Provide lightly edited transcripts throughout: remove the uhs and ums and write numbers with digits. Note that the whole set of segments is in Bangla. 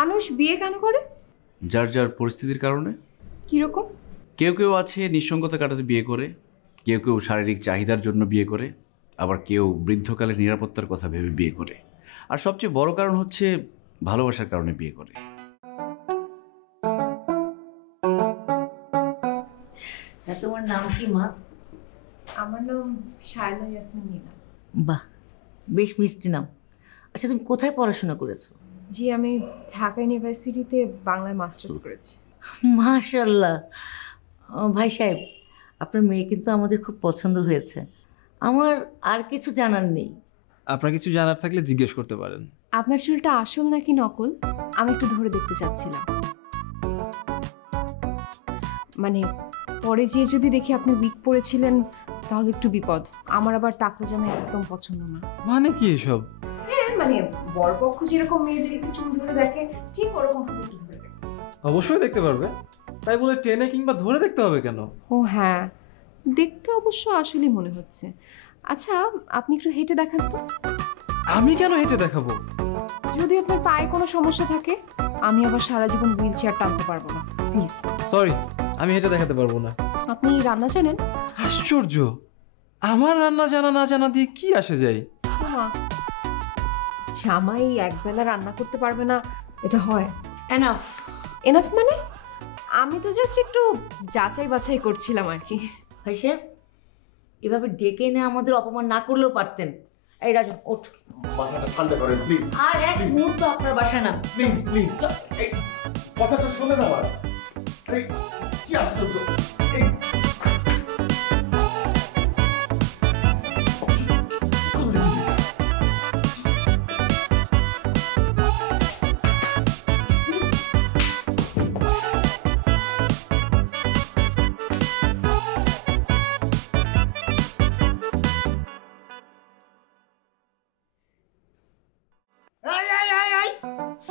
মানুষ বিয়ে কেন করে? যার যার পরিস্থিতির কারণে। কিরকম? কেউ কেউ আছে নিঃসঙ্গতা কাটাতে বিয়ে করে, কেউ কেউ শারীরিক চাহিদার জন্য বিয়ে করে, আবার কেউ বৃদ্ধকালে নিরাপত্তার কথা ভেবে বিয়ে করে, আর সবচেয়ে বড় কারণ হচ্ছে ভালোবাসার কারণে বিয়ে করে। তোমার নাম কি মা? আমার নাম শায়লা ইয়াসমিন নীলা। বাহ, বেশ মিষ্টি নাম। আচ্ছা, তুমি কোথায় পড়াশোনা করেছো? জি, আমি ঢাকা ইউনিভার্সিটিতে বাংলায় মাস্টার্স করেছি। মাশাআল্লাহ। ভাই সাহেব, আপনার মেয়ে কিন্তু আমাদের খুব পছন্দ হয়েছে। আমার আর কিছু জানার নেই। আপনার কিছু জানার থাকলে জিজ্ঞেস করতে পারেন। আপনার চুলটা আসল নাকি নকল আমি একটু ধরে দেখতে চাচ্ছিলাম। মানে পরে যেয়ে যদি দেখি আপনি উইক পরেছিলেন তাহলে একটু বিপদ। আমার আবার টাকলা জামা একদম পছন্দ না। মানে কি এসব? হ্যাঁ, মানে বরপক্ষ যেরকম মেয়েদের একটু চুল ধরে দেখে, ঠিক ওরকম ভাবে একটু ধরে দেখে। অবশ্যই দেখতে পারবে, তাই বলে টেনে কিংবা ধরে দেখতে হবে কেন? ও হ্যাঁ, দেখতে অবশ্য আসলেই মনে হচ্ছে। আচ্ছা, আপনি একটু হেঁটে দেখান তো। আমি কেন হেঁটে দেখাবো? যদি আপনার পায়ে কোনো সমস্যা থাকে, আমি আবার সারা জীবন হুইল চেয়ার টানতে পারবো না, প্লিজ। সরি, আমি হেঁটে দেখাতে পারবো না। আপনি রান্না জানেন? আশ্চর্য, আমার রান্না জানা না জানা দিয়ে কি আসে যায়? জামাই একবেলা রান্না করতে পারবে না, এটা হয়? এনাফ। এনাফ মানে? আমি তো জাস্ট একটু যাচাই বাছাই করছিলাম আর কি। ভাই সাহেব, এভাবে ডেকে এনে আমাদের অপমান না করলেও পারতেন। এই রাজন, ওঠ। মাথাটা ঠান্ডা করেন প্লিজ। আর এক মুহূর্ত আপনার বাসায় না। প্লিজ প্লিজ, এই কথাটা শোনেন আমার। এই কি আশ্চর্য! এই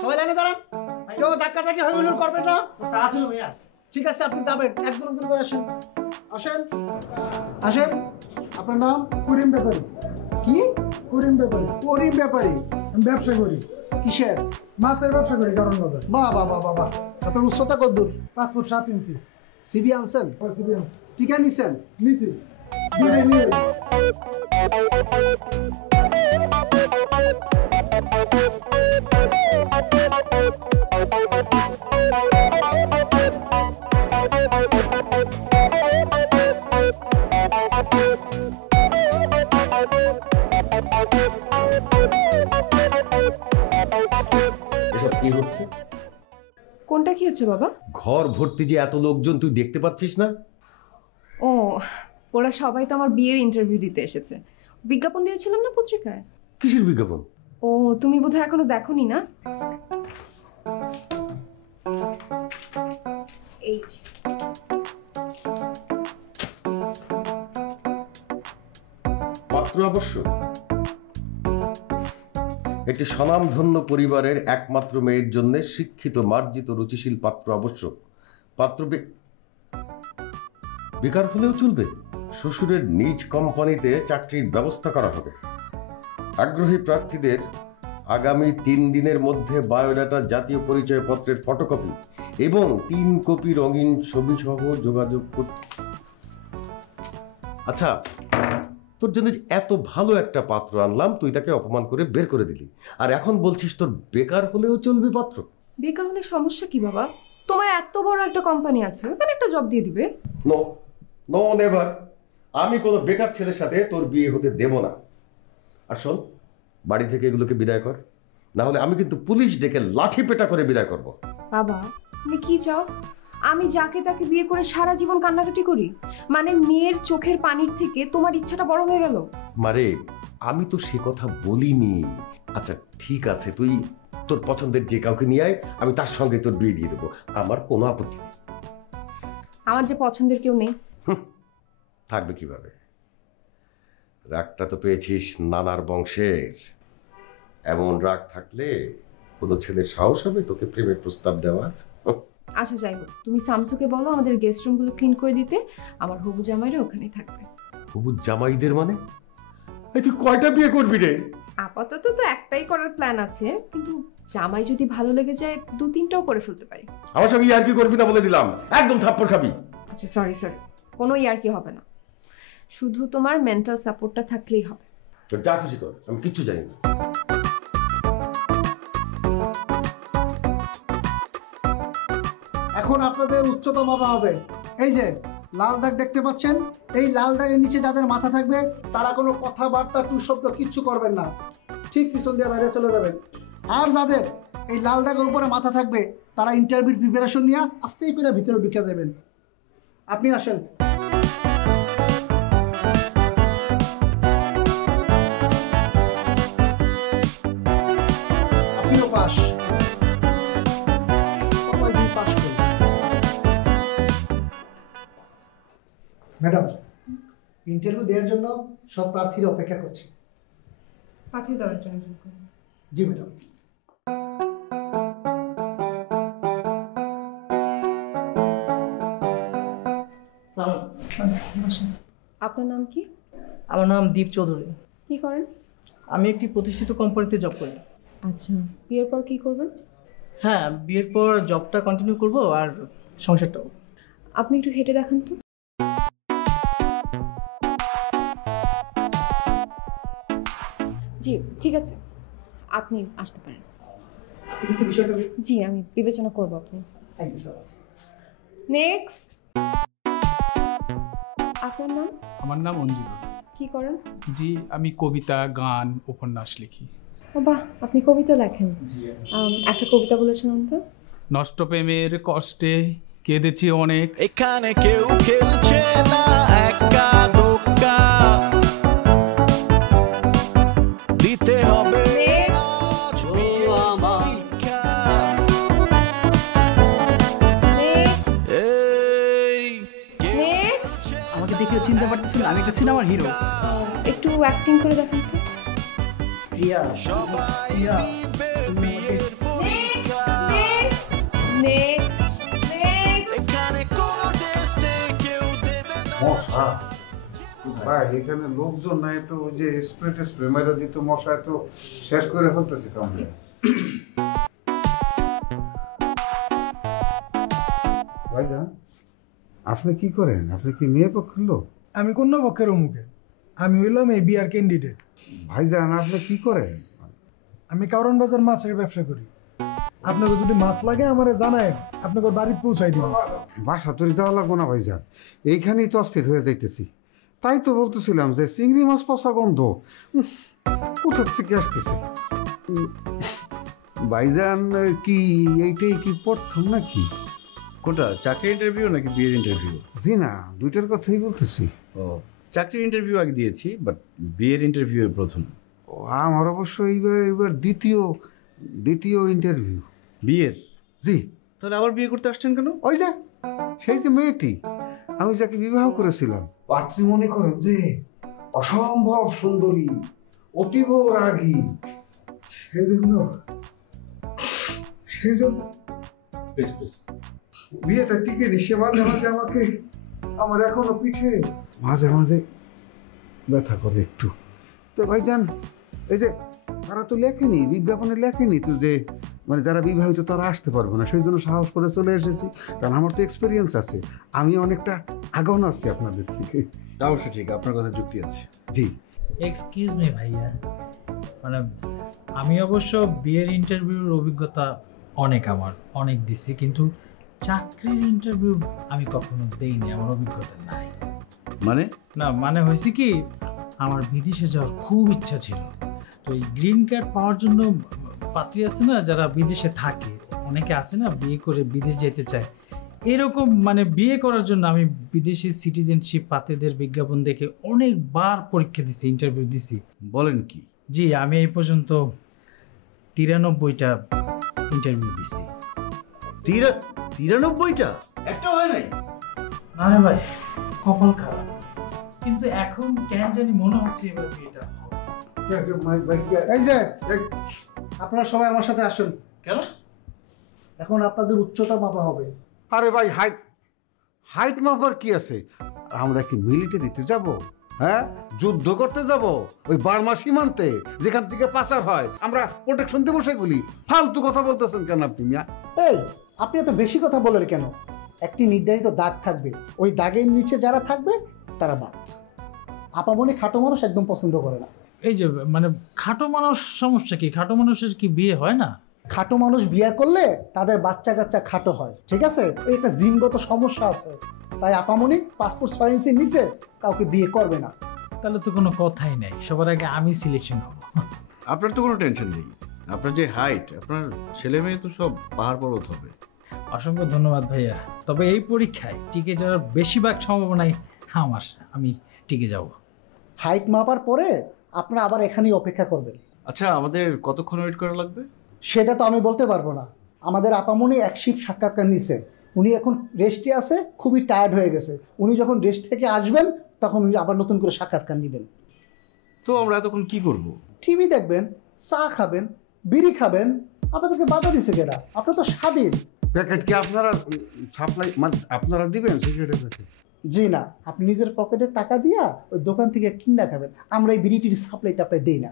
সবাই লাইনে দাঁড়ান, কেউ ধাক্কাধাক্কি হইহুল্লোড় করবেন না। ঠিক আছে, আপনি যাবেন, একজন একজন করে আসেন। আসেন আসেন। আপনার নাম? করিম ব্যাপারী। কি? করিম ব্যাপারী। করিম ব্যাপারী। আমি ব্যবসা করি, কিসের? মাছের ব্যবসা করি কারণ বাজার। বাহ বাহ বাহ বাহ বাহ। আপনার উচ্চতা কতদূর? 5 ফুট 7 ইঞ্চি। সিবি আনছেন? এক্সপিরিয়েন্স টিকা নিছেন? নিছি, দুইটাই নিয়ে। এসব কি হচ্ছে? কোনটা কি হচ্ছে বাবা? ঘর ভর্তি যে এত লোকজন, তুই দেখতে পাচ্ছিস না? ও, ওরা সবাই তো আমার বিয়ের ইন্টারভিউ দিতে এসেছে। বিজ্ঞাপন দিয়েছিলাম না পত্রিকায়। কিসের বিজ্ঞাপন? ও, তুমি বোধহয় এখনো দেখোনি না। এই যে। পাত্র আবশ্যক। একটি স্বনামধন্য পরিবারের একমাত্র মেয়ের জন্য শিক্ষিত, মার্জিত, রুচিশীল পাত্র আবশ্যক। পাত্র বেকার হলেও চলবে। শ্বশুরের নিজ কোম্পানিতে চাকরির ব্যবস্থা করা হবে। আগ্রহী প্রার্থীদের আগামী 3 দিনের মধ্যে বায়োডাটা, জাতীয় পরিচয়পত্রের ফটোকপি এবং 3 কপি রঙিন ছবি সহ যোগাযোগ করতে। আচ্ছা, তোর জন্য এত ভালো একটা পাত্র আনলাম, তুই তাকে অপমান করে বের করে দিলি, আর এখন বলছিস তোর বেকার হলেও চলবে পাত্র? বেকার হলে সমস্যা কি বাবা? তোমার এত বড় একটা কোম্পানি আছে, ওখানে একটা জব দিয়ে দিবে। No no never. আমি কোনো বেকার ছেলের সাথে তোর বিয়ে হতে দেব না। আর শোন, বাড়ি থেকে এগুলোকে বিদায় কর, না হলে আমি কিন্তু পুলিশ ডেকে লাঠি পেটা করে বিদায় করব। বাবা, তুমি কি চাও? আমি যাকে তাকে বিয়ে করে সারা জীবন কান্নাকাটি করি? মানে মেয়ের চোখের পানির থেকে তোমার ইচ্ছাটা বড় হয়ে গেল? মারে, আমি তো সে কথা বলিনি। আচ্ছা ঠিক আছে, তুই তোর পছন্দের যে কাউকে নিয়ে আয়, আমি তার সঙ্গে তোর বিয়ে দিয়ে দেবো, আমার কোনো আপত্তি নেই। আমার যে পছন্দের কেউ নেই। থাকবে কিভাবে? রাগটা তো পেয়েছিস নানার বংশের। এমন রাগ থাকলে কোনো ছেলের সাহস হবে তোকে প্রেমের প্রস্তাব দেওয়ার? আচ্ছা যাই হোক, তুমি শামসুকে বলো আমাদের গেস্ট রুমগুলো ক্লিন করে দিতে। আমার হবু জামাইরা ওখানেই থাকবে। হবু জামাইদের মানে? এই তুই কয়টা বিয়ে করবি রে? আপাতত তো একটাই করার প্ল্যান আছে, কিন্তু জামাই যদি ভালো লেগে যায় 2-3টাও করে ফেলতে পারি। আমার সঙ্গে আর কি করবি না বলে দিলাম, একদম থাপ্পড় খাবি। আচ্ছা সরি, কোনো ইয়ার্কি হবে না, শুধু তোমার মেন্টাল সাপোর্টটা থাকলেই হবে। তোর যা খুশি কর, আমি কিচ্ছু জানি না। এখন আপনাদের উচ্চতা মাপা হবে। এই যে লাল দাগ দেখতে পাচ্ছেন, এই লাল দাগের নিচে যাদের মাথা থাকবে তারা কোনো কথাবার্তা টু শব্দ কিচ্ছু করবেন না, ঠিক পিছন দিয়ে বাইরে চলে যাবেন। আর যাদের এই লাল দাগের উপরে মাথা থাকবে তারা ইন্টারভিউর প্রিপারেশন নিয়ে আস্তেই করে ভিতরে ঢুকে যাবেন। আপনি আসেন। আপনিও পাস, সবাই দিয়ে পাস করুন। ম্যাডাম, ইন্টারভিউ দেওয়ার জন্য সব প্রার্থীরা অপেক্ষা করছে। পাঠিয়ে দেওয়ার জন্য। জি ম্যাডাম। আপনার নাম কি? আমার নাম দীপ চৌধুরী। কি করেন? আমি একটি প্রতিষ্ঠিত কোম্পানিতে জব করি। আচ্ছা, বিয়ের পর কি করবেন? হ্যাঁ, বিয়ের পর জবটা কন্টিনিউ করব আর সংসারটাও। আপনি একটু হেঁটে দেখান তো। জি ঠিক আছে, আপনি আসতে পারেন। কিন্তু বিষয়টা জি আমি বিবেচনা করব। আপনি নেক্সট। আপনার নাম? আমার নাম অঞ্জু। কি করেন? জি আমি কবিতা, গান, উপন্যাস লিখি। ও বাহ, আপনি কবিতা লেখেন? একটা কবিতা বলে শোনান তো। নষ্ট প্রেমের কষ্টে কেঁদেছি অনেক, এখানে কেউ খেলছে না একা দোকা, দিতে হবে আজ বিয়ের পরীক্ষা। এই আমাকে দেখে চিনতে পারতেছেন আমি একটা সিনেমার হিরো। একটু অ্যাক্টিং করে দেখান তো। প্রিয়া, সবাই দিবে বিয়ের পরীক্ষা, এখানে কোনো টেস্টে কেউ দেবে না। মশা ভাই, এখানে লোকজন নাই তো, ওই যে স্প্রে মেরে দিত, মশা তো শেষ করে ফেলতেছে কামড়ে। ভাইজান, আপনি কি করেন? আপনি কি মেয়ে পক্ষের লোক? আমি কোন পক্ষের মুখে, আমি হইলাম এই বিআর ক্যান্ডিডেট। ভাইজান, আপনি কি করেন? আমি কারণ বাজার মাছের ব্যবসা করি। আপনাকে যদি মাছ লাগে আমারে জানায়, আপনাকে বাড়িতে পৌঁছাই দিব। বাসা তৈরি যাওয়া লাগবো না ভাইজান, এইখানেই তো অস্থির হয়ে যাইতেছি। তাই তো বলতেছিলাম যে চিংড়ি মাছ পচা গন্ধ কোথার থেকে আসতেছে। ভাইজান কি এইটাই কি প্রথম নাকি? কোনটা, চাকরির ইন্টারভিউ নাকি বিয়ের ইন্টারভিউ? জি না, দুইটার কথাই বলতেছি। ও, চাকরির ইন্টারভিউ আগে দিয়েছি, বাট বিয়ের ইন্টারভিউ প্রথম। ও, আমার অবশ্য এইবার দ্বিতীয় ইন্টারভিউ বিয়ের? জি। তাহলে আবার বিয়ে করতে আসছেন কেন? ওই যে সেই যে মেয়েটি আমি যাকে বিবাহ করেছিলাম, পাত্রী মনে করেন যে অসম্ভব সুন্দরী, অতীব রাগী, সেজন্য বিয়েটা টিকে নি। সে মাঝে মাঝে আমাকে, আমার এখনো পিঠে মাঝে মাঝে ব্যথা করে একটু। তো ভাইজান, এই যে তারা তো লেখেনি, বিজ্ঞাপনে লেখেনি তো যে মানে যারা বিবাহিত তারা আসতে পারবে না, সেই জন্য সাহস করে চলে এসেছি। কারণ আমার তো এক্সপিরিয়েন্স আছে, আমি অনেকটা আগানো আসছি আপনাদের থেকে। অবশ্য ঠিক, আপনার কথা যুক্তি আছে। জি। এক্সকিউজ মি ভাইয়া, মানে আমি অবশ্য বিয়ের ইন্টারভিউর অভিজ্ঞতা আমার অনেক দিচ্ছি, কিন্তু চাকরির ইন্টারভিউ আমি কখনো দেইনি, আমার অভিজ্ঞতা নাই। মানে? না মানে হয়েছে কি, আমার বিদেশে যাওয়ার খুব ইচ্ছা ছিল। তো এই গ্রিন কার্ড পাওয়ার জন্য পাত্রী আছে না যারা বিদেশে থাকে, অনেকে আছে না বিয়ে করে বিদেশ যেতে চায়, এরকম মানে বিয়ে করার জন্য আমি বিদেশি সিটিজেনশিপ পাত্রীদের বিজ্ঞাপন দেখে অনেকবার পরীক্ষা দিছি, ইন্টারভিউ দিছি। বলেন কি? জি, আমি এই পর্যন্ত 93টা ইন্টারভিউ দিছি। 93টা? একটা হয় নাই? না রে ভাই, কপাল খারাপ। কিন্তু এখন কেন জানি মনে হচ্ছে এবার বিয়েটা হবে। এই যে আপনারা সবাই আমার সাথে আসুন। কেন? এখন আপনাদের উচ্চতা মাপা হবে। আরে ভাই, হাইট মাপার কি আছে? আমরা কি মিলিটারিতে যাব? হ্যাঁ, যুদ্ধ করতে যাব ওই বার্মা সীমান্তে, যেখান থেকে পাচার হয়, আমরা প্রোটেকশন দেবো সেগুলি? ফালতু কথা বলতেছেন কেন আপনি মিয়া? এই, আপনি এত বেশি কথা বলেন কেন? একটি নির্ধারিত দাগ থাকবে, ওই দাগের নিচে যারা থাকবে তারা বাদ। আপামনি খাটো মানুষ একদম পছন্দ করে না। এই যে মানে খাটো মানুষ সমস্যা কি? খাটো মানুষের কি বিয়ে হয় না? খাটো মানুষ বিয়ে করলে তাদের বাচ্চা কাচ্চা খাটো হয়, ঠিক আছে? এই একটা জিনগত সমস্যা আছে, তাই আপামনি পাসপোর্ট 6 ইঞ্চির নিচে কাউকে বিয়ে করবে না। তাহলে তো কোনো কথাই নাই, সবার আগে আমি সিলেকশন হব। আপনার তো কোনো টেনশন নেই, আপনার যে হাইট, আপনার ছেলে মেয়ে তো সব পাহাড় পর্বত হবে। অসংখ্য ধন্যবাদ ভাইয়া। তবে এই পরীক্ষায় টিকে যাওয়ার বেশিরভাগ সম্ভাবনাই আমার, আমি টিকে যাব। হাইট মাপার পরে আপনারা আবার এখানেই অপেক্ষা করবেন। আচ্ছা, আমাদের কতক্ষণ ওয়েট করা লাগবে? সেটা তো আমি বলতে পারবো না। আমাদের আপামনি এক শিফট সাক্ষাৎকার নিছে, উনি এখন রেস্টে আছে, খুবই টায়ার্ড হয়ে গেছে। উনি যখন রেস্ট থেকে আসবেন তখন উনি আবার নতুন করে সাক্ষাৎকার নেবেন। তো আমরা এতক্ষণ কি করব? টিভি দেখবেন, চা খাবেন, বিড়ি খাবেন। আপনাদেরকে বাধা দিছে কেনা? আপনারা তো স্বাধীন। প্যাকেট কি আপনারা সাপ্লাই, মানে আপনারা দিবেন সিগারেটের প্যাকেট? জি না, আপনি নিজের পকেটে টাকা দিয়া ওই দোকান থেকে কিনা খাবেন। আমরা এই বিড়িটির সাপ্লাই টাপ্লাই দিই না।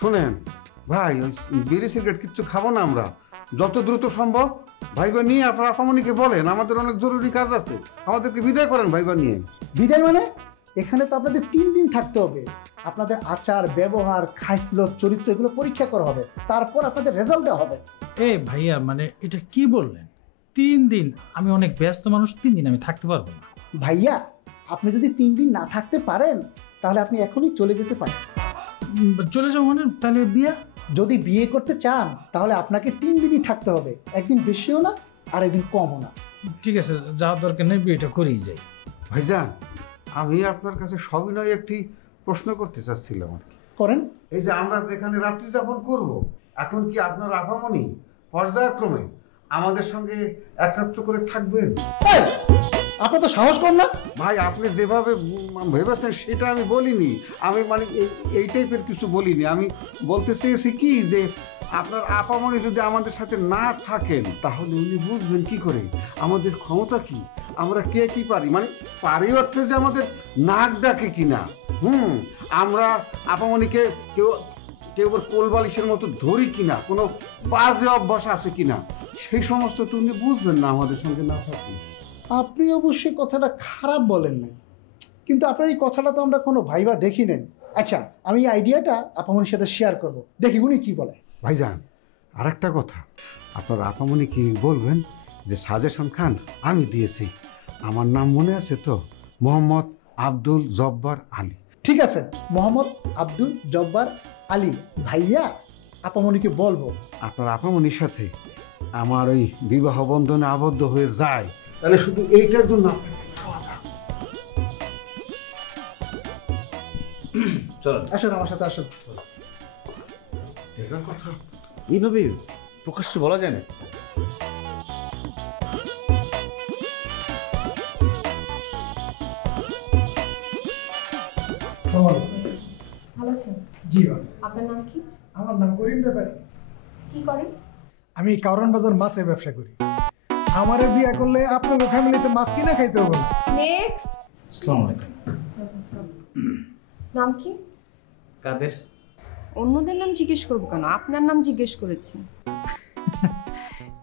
শোনেন ভাই, ওই বিড়ি সিগারেট কিচ্ছু খাবো না আমরা। যত দ্রুত সম্ভব ভাইবা নিয়ে আপনার আপামনিকে বলেন, আমাদের অনেক জরুরি কাজ আছে, আমাদেরকে বিদায় করেন ভাইবা নিয়ে। বিদায় মানে? এখানে তো আপনাদের 3 দিন থাকতে হবে। আপনাদের আচার ব্যবহার, খাইসলত, চরিত্র এগুলো পরীক্ষা করা হবে, তারপর আপনাদের রেজাল্ট দেওয়া হবে। এ ভাইয়া, মানে এটা কি বললেন? 3 দিন? আমি অনেক ব্যস্ত মানুষ, 3 দিন আমি থাকতে পারবো না। ভাইয়া, আপনি যদি 3 দিন না থাকতে পারেন তাহলে আপনি এখনই চলে যেতে পারেন। চলে যাও মানে? তাহলে বিয়ে? যদি বিয়ে করতে চান তাহলে আপনাকে 3 দিনই থাকতে হবে, একদিন বেশিও না আর একদিন কমও না। ঠিক আছে, যাওয়ার দরকার নেই, বিয়েটা করেই যাই। ভাইজান, আমি আপনার কাছে সবিনয় একটি প্রশ্ন করতে চাচ্ছিলাম আর কি। করেন। এই যে আমরা যেখানে রাত্রি যাপন করব, এখন কি আপনার আপামনি পর্যায়ক্রমে আমাদের সঙ্গে একত্র করে থাকবেন? আপনি তো সাহস কর না ভাই, আপনি যেভাবে ভেবেছেন সেটা আমি বলিনি। আমি মানে এই টাইপের কিছু বলিনি। আমি বলতে চেয়েছি কি যে আপনার আপামনি যদি আমাদের সাথে না থাকেন তাহলে উনি বুঝবেন কি করে আমাদের ক্ষমতা কি, আমরা কে কি পারি, মানে পারি অর্থে যে আমাদের নাক ডাকে কিনা, আমরা আপামনিকে কেউ কেউ কোল বালিশের মতো ধরি কিনা, কোনো বাজে অভ্যাস আছে কিনা, সেই সমস্ত তো উনি বুঝবেন না আমাদের সঙ্গে না থাকলে। আপনি অবশ্যই কথাটা খারাপ বলেন নাই, কিন্তু আপনার এই কথাটা তো আমরা কোনো ভাইবা দেখি নাই। আচ্ছা, আমি এই আইডিয়াটা আপামনির সাথে শেয়ার করব, দেখি উনি কি বলে। ভাইজান, আর একটা কথা, আপনার আপামনি কি বলবেন যে সাজেশন খান আমি দিয়েছি, আমার নাম মনে আছে তো? মোহাম্মদ আব্দুল জব্বার আলী। ঠিক আছে, মোহাম্মদ আব্দুল জব্বার আলী ভাইয়া আপামনিকে বলবো আপনার আপামনির সাথে আমার ওই বিবাহ বন্ধনে আবদ্ধ হয়ে যায়, তাহলে শুধু এইটার জন্য চলেন, আসুন আমার সাথে আসুন। এটার কথা এইভাবে প্রকাশ্যে বলা যায় না। ভালো আছেন? জি ভাই। আপনার নাম কি? আমার নাম করিম ব্যাপারী। কি করেন? আমি কারণ বাজার মাছের ব্যবসা করি। আমারে বিয়ে করলে আপনাদের ফ্যামিলিতে মাছ কিনে খাইতে হবে না। নেক্সট। আসসালামু আলাইকুম। নাম কি? কাদের? অন্যদের নাম জিজ্ঞেস করবো কেন, আপনার নাম জিজ্ঞেস করেছি।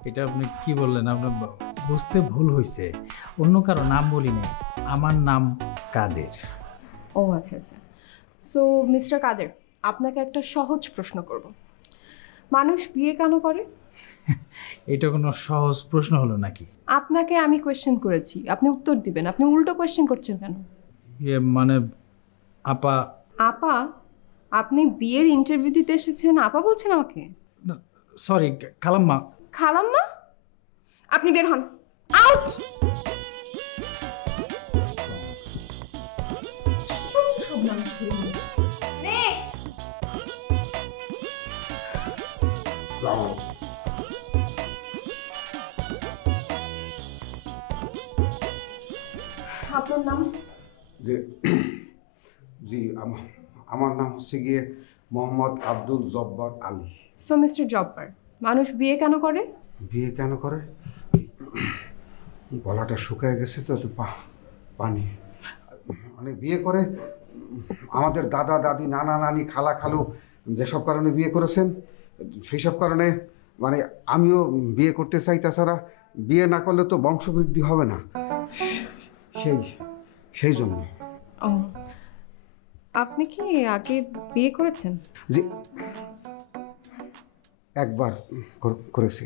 এটা আপনি কি বললেন? আপনার বুঝতে ভুল হয়েছে, অন্য কারো নাম বলিনি, আমার নাম কাদের। ও আচ্ছা আচ্ছা। সো মিস্টার কাদের, আপনাকে একটা সহজ প্রশ্ন করব। মানুষ বিয়ে কেন করে? এটা কোনো সহজ প্রশ্ন হলো নাকি? আপনাকে আমি কোয়েশ্চেন করেছি, আপনি উত্তর দিবেন, আপনি উল্টো কোয়েশ্চেন করছেন কেন? মানে আপা? আপা? আপনি বিয়ের ইন্টারভিউ দিতে এসেছেন, আপা বলছেন আমাকে? সরি খালাম্মা। খালাম্মা? আপনি বের হন, আউট। সব মানুষ নেক্সট। আপনার নাম? জি, আমার নাম হচ্ছে গিয়ে মোহাম্মদ আব্দুল জব্বার আলী। সো মিস্টার জব্বার, মানুষ বিয়ে কেন করে? বিয়ে কেন করে? গলাটা শুকায় গেছে তো, পানি। মানে বিয়ে করে আমাদের দাদা দাদি নানা নানি খালা খালু যেসব কারণে বিয়ে করেছেন সেই সব কারণে মানে আমিও বিয়ে করতে চাই। তাছাড়া বিয়ে না করলে তো বংশবৃদ্ধি হবে না, সেই জন্য। ও, আপনি কি আগে বিয়ে করেছেন? জি, একবার করেছি।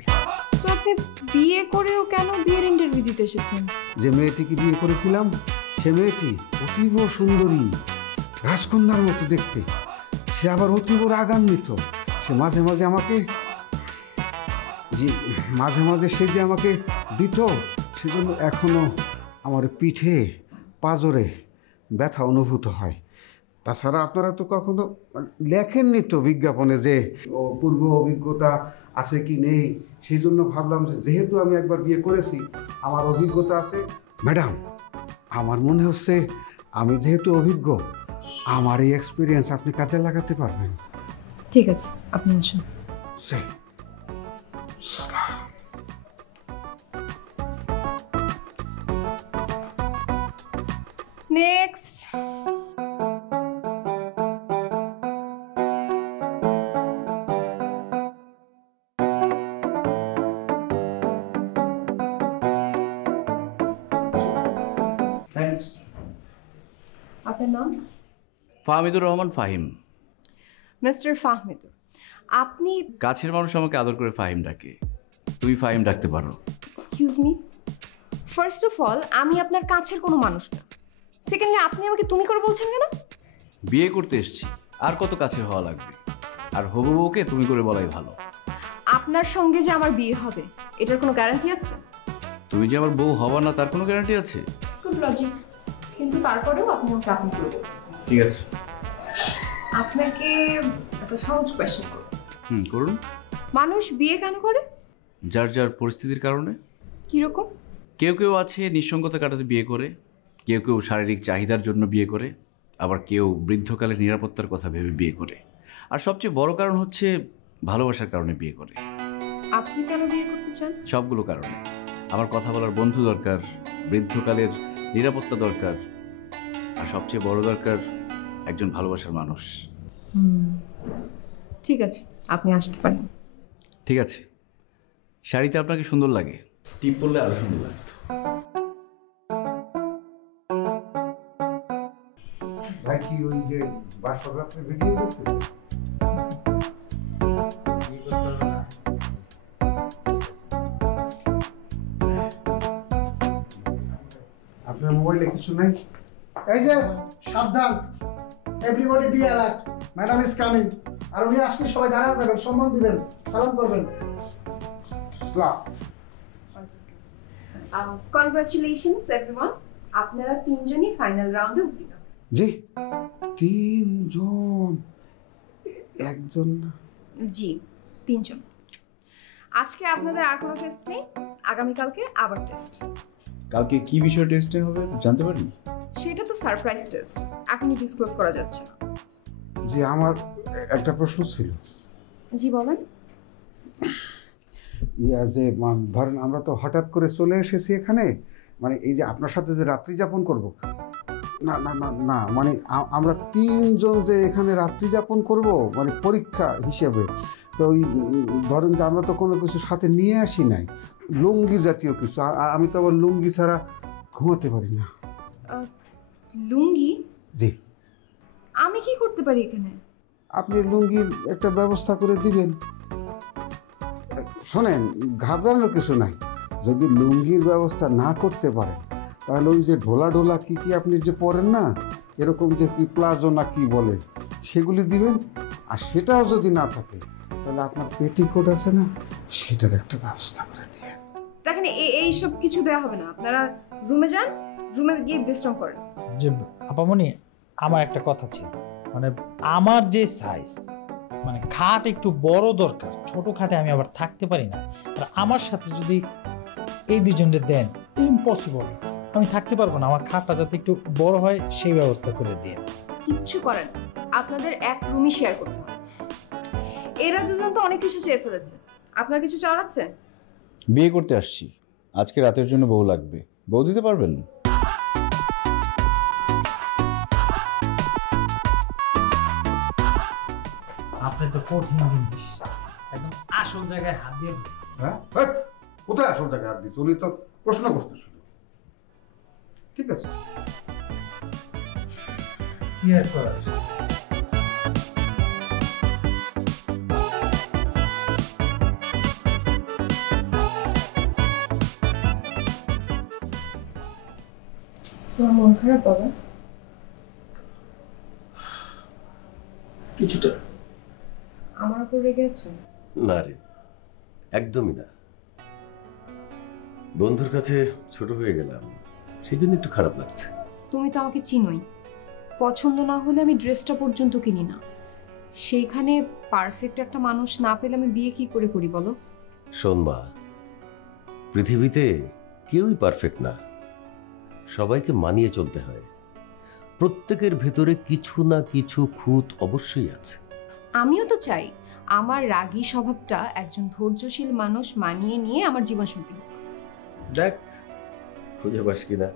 তো আপনি বিয়ে করেও কেন বিয়ের ইন্টারভিউ দিতে এসেছেন? যে মেয়েটিকে বিয়ে করেছিলাম সে মেয়েটি অতীব সুন্দরী, রাজকন্যার মতো দেখতে। সে আবার অতীব রাগান্বিত। সে মাঝে মাঝে আমাকে সে যে আমাকে দিত, সেজন্য এখনো আমার পিঠে পাঁজরে ব্যথা অনুভূত হয়। তাছাড়া আপনারা তো কখনো লেখেননি তো বিজ্ঞাপনে যে পূর্ব অভিজ্ঞতা আছে কি নেই, সেই জন্য ভাবলাম যে যেহেতু আমি একবার বিয়ে করেছি আমার অভিজ্ঞতা আছে। ম্যাডাম, আমার মনে হচ্ছে আমি যেহেতু অভিজ্ঞ, আমার এই এক্সপিরিয়েন্স আপনি কাজে লাগাতে পারবেন। ঠিক আছে, আপনি আসুন। নেক্সট। থ্যাঙ্কস। আপনার নাম? ফাহমিদুর রহমান ফাহিম। মিস্টার ফাহমিদুর, আপনি কাছের মানুষ আমাকে আদর করে ফাহিম ডাকে, তুমি ফাহিম ডাকতে পারো। Excuse me, first of all আমি আপনার কাছের কোনো মানুষ না। সেকেন্ডলি আপনি আমাকে তুমি করে বলছেন কেন? বিয়ে করতে এসেছি, আর কত কাছের হওয়া লাগবে? আর হবু বউকে তুমি করে বলাই ভালো। আপনার সঙ্গে যে আমার বিয়ে হবে এটার কোনো গ্যারান্টি আছে? তুমি যে আমার বউ হবা না তার কোনো গ্যারান্টি আছে? গুড লজিক, কিন্তু তারপরেও আপনি আমাকে আপনি করবেন। ঠিক আছে, আপনাকে একটা সহজ কোয়েশ্চেন করব। করুন। মানুষ বিয়ে কেন করে? যার যার পরিস্থিতির কারণে। কিরকম? কেউ কেউ আছে নিঃসঙ্গতা কাটাতে বিয়ে করে, কেউ কেউ শারীরিক চাহিদার জন্য বিয়ে করে, আবার কেউ বৃদ্ধকালে নিরাপত্তার কথা ভেবে বিয়ে করে, আর সবচেয়ে বড় কারণ হচ্ছে ভালোবাসার কারণে বিয়ে করে। আপনি কেন বিয়ে করতে চান? সবগুলো কারণে। আমার কথা বলার বন্ধু দরকার, বৃদ্ধকালের নিরাপত্তা দরকার, আর সবচেয়ে বড় দরকার একজন ভালোবাসার মানুষ। ঠিক আছে, আপনি আসতে পারেন। ঠিক আছে, শাড়িতে আপনাকে সুন্দর লাগে, টিপ পরলে আরো সুন্দর লাগে। ভাই কি ওই যে বাসরাতের ভিডিও দেখতেছেন? আপনার মোবাইলে কিছু নাই? এই যে সাবধান, everybody be alert, madam is coming. আর উনি আসলে সবাই দাঁড়ায় যাবেন, সম্মান দিবেন, সালাম করবেন। কনগ্রাচুলেশনস এভরিওয়ান, আপনারা তিনজনই ফাইনাল রাউন্ডে উত্তীর্ণ। জি, তিনজন, একজন না? জি, তিনজন। আজকে আপনাদের আর কোনো টেস্ট নেই, আগামীকালকে আবার টেস্ট। কালকে কি বিষয় টেস্টে হবে জানতে পারি? সেটা তো সারপ্রাইজ টেস্ট, এখনই ডিসক্লোজ করা যাচ্ছে না। জি, আমার একটা প্রশ্ন ছিল। জি বলেন। যে ধরেন আমরা তো হঠাৎ করে চলে এসেছি এখানে, মানে এই যে আপনার সাথে যে রাত্রি যাপন করব, না না না না, মানে আমরা তিনজন যে এখানে রাত্রি যাপন করব মানে পরীক্ষা হিসেবে, তো ওই ধরেন যে আমরা তো কোনো কিছু সাথে নিয়ে আসি নাই, লুঙ্গি জাতীয় কিছু। আমি তো আবার লুঙ্গি ছাড়া ঘুমাতে পারি না। লুঙ্গি? জি। আমি কি করতে পারি এখানে? আপনি লুঙ্গির একটা ব্যবস্থা করে দিবেন। শোনেন, ঘাবড়ানোর কিছু নাই। যদি লুঙ্গির ব্যবস্থা না করতে পারেন তাহলে ওই যে ঢোলা ঢোলা কি আপনি যে পরেন না, এরকম যে কি প্লাজো না কি বলে, সেগুলি দিবেন। আর সেটাও যদি না থাকে তাহলে আপনার পেটিকোট আছে না, সেটার একটা ব্যবস্থা করে দিয়ে। দেখেন, এইসব কিছু দেওয়া হবে না। আপনারা রুমে যান, রুমে গিয়ে বিশ্রাম করেন। যে আপামনি, আমার একটা কথা ছিল, মানে আমার যে সাইজ, মানে খাট একটু বড় দরকার, ছোট খাটে আমি আবার থাকতে পারি না। আর আমার সাথে যদি এই দুজনকে দেন, ইম্পসিবল, আমি থাকতে পারবো না। আমার খাটটা যাতে একটু বড় হয় সেই ব্যবস্থা করে দিন। কিচ্ছু করেন, আপনাদের এক রুমই শেয়ার করতে হবে। এরা দুজন তো অনেক কিছু চেয়ে ফেলেছে, আপনার কিছু চাওয়ার আছে? বিয়ে করতে আসছি, আজকে রাতের জন্য বউ লাগবে, বউ দিতে পারবেন? আপনি তো কঠিন জিনিস, একদম আসল জায়গায় হাত দিয়ে বলছি। হ্যাঁ হ্যাঁ, কোথায় আসল জায়গায় হাত দিচ্ছ? উনি তো প্রশ্ন করতে শুধু। ঠিক আছে, কি আর করার? তোমার মন খারাপ বাবা? কিছুটা। আমার উপর রেগে আছো? না রে, একদমই না। বন্ধুর কাছে ছোট হয়ে গেলাম, সেই জন্য একটু খারাপ লাগছে। তুমি তো আমাকে চিনোই, পছন্দ না হলে আমি ড্রেসটা পর্যন্ত কিনি না। সেইখানে পারফেক্ট একটা মানুষ না পেলে আমি বিয়ে কি করে করি বলো? শোন মা, পৃথিবীতে কেউই পারফেক্ট না, সবাইকে মানিয়ে চলতে হয়। প্রত্যেকের ভেতরে কিছু না কিছু খুঁত অবশ্যই আছে। আমিও তো চাই আমার রাগী স্বভাবটা একজন ধৈর্যশীল মানুষ মানিয়ে নিয়ে আমার জীবন সঙ্গী হোক। দেখ খুঁজে পাস কিনা।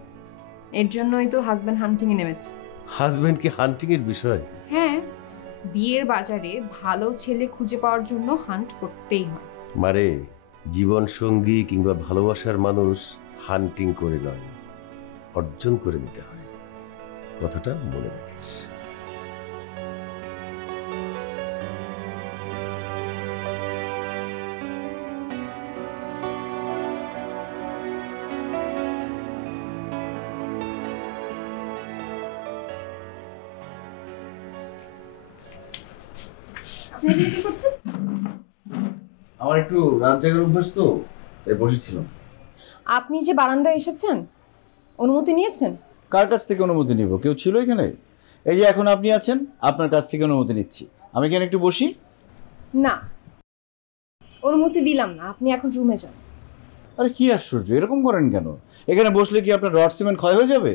এর জন্যই তো হাজব্যান্ড হান্টিং এ নেমেছে। হাজবেন্ড কি হান্টিং এর বিষয়? হ্যাঁ, বিয়ের বাজারে ভালো ছেলে খুঁজে পাওয়ার জন্য হান্ট করতেই হয়। মারে, জীবন সঙ্গী কিংবা ভালোবাসার মানুষ হান্টিং করে নয়, অর্জন করে নিতে হয়। কথাটা মনে রাখিস। আপনি এখানে কি করছেন? আমার একটু রাত জাগার অভ্যাস তো, তাই বসেছিলাম। আপনি যে বারান্দায় এসেছেন, অনুমতি নিয়েছেন? কার কাছ থেকে অনুমতি নিব? কেউ ছিল এখানে? এই যে এখন আপনি আছেন, আপনার কাছ থেকে অনুমতি নিচ্ছি। আমি এখানে একটু বসি? না, অনুমতি দিলাম না, আপনি এখন রুমে যান। আরে কি আশ্চর্য, এরকম করেন কেন? এখানে বসলে কি আপনার রড সিমেন্ট ক্ষয় হয়ে যাবে?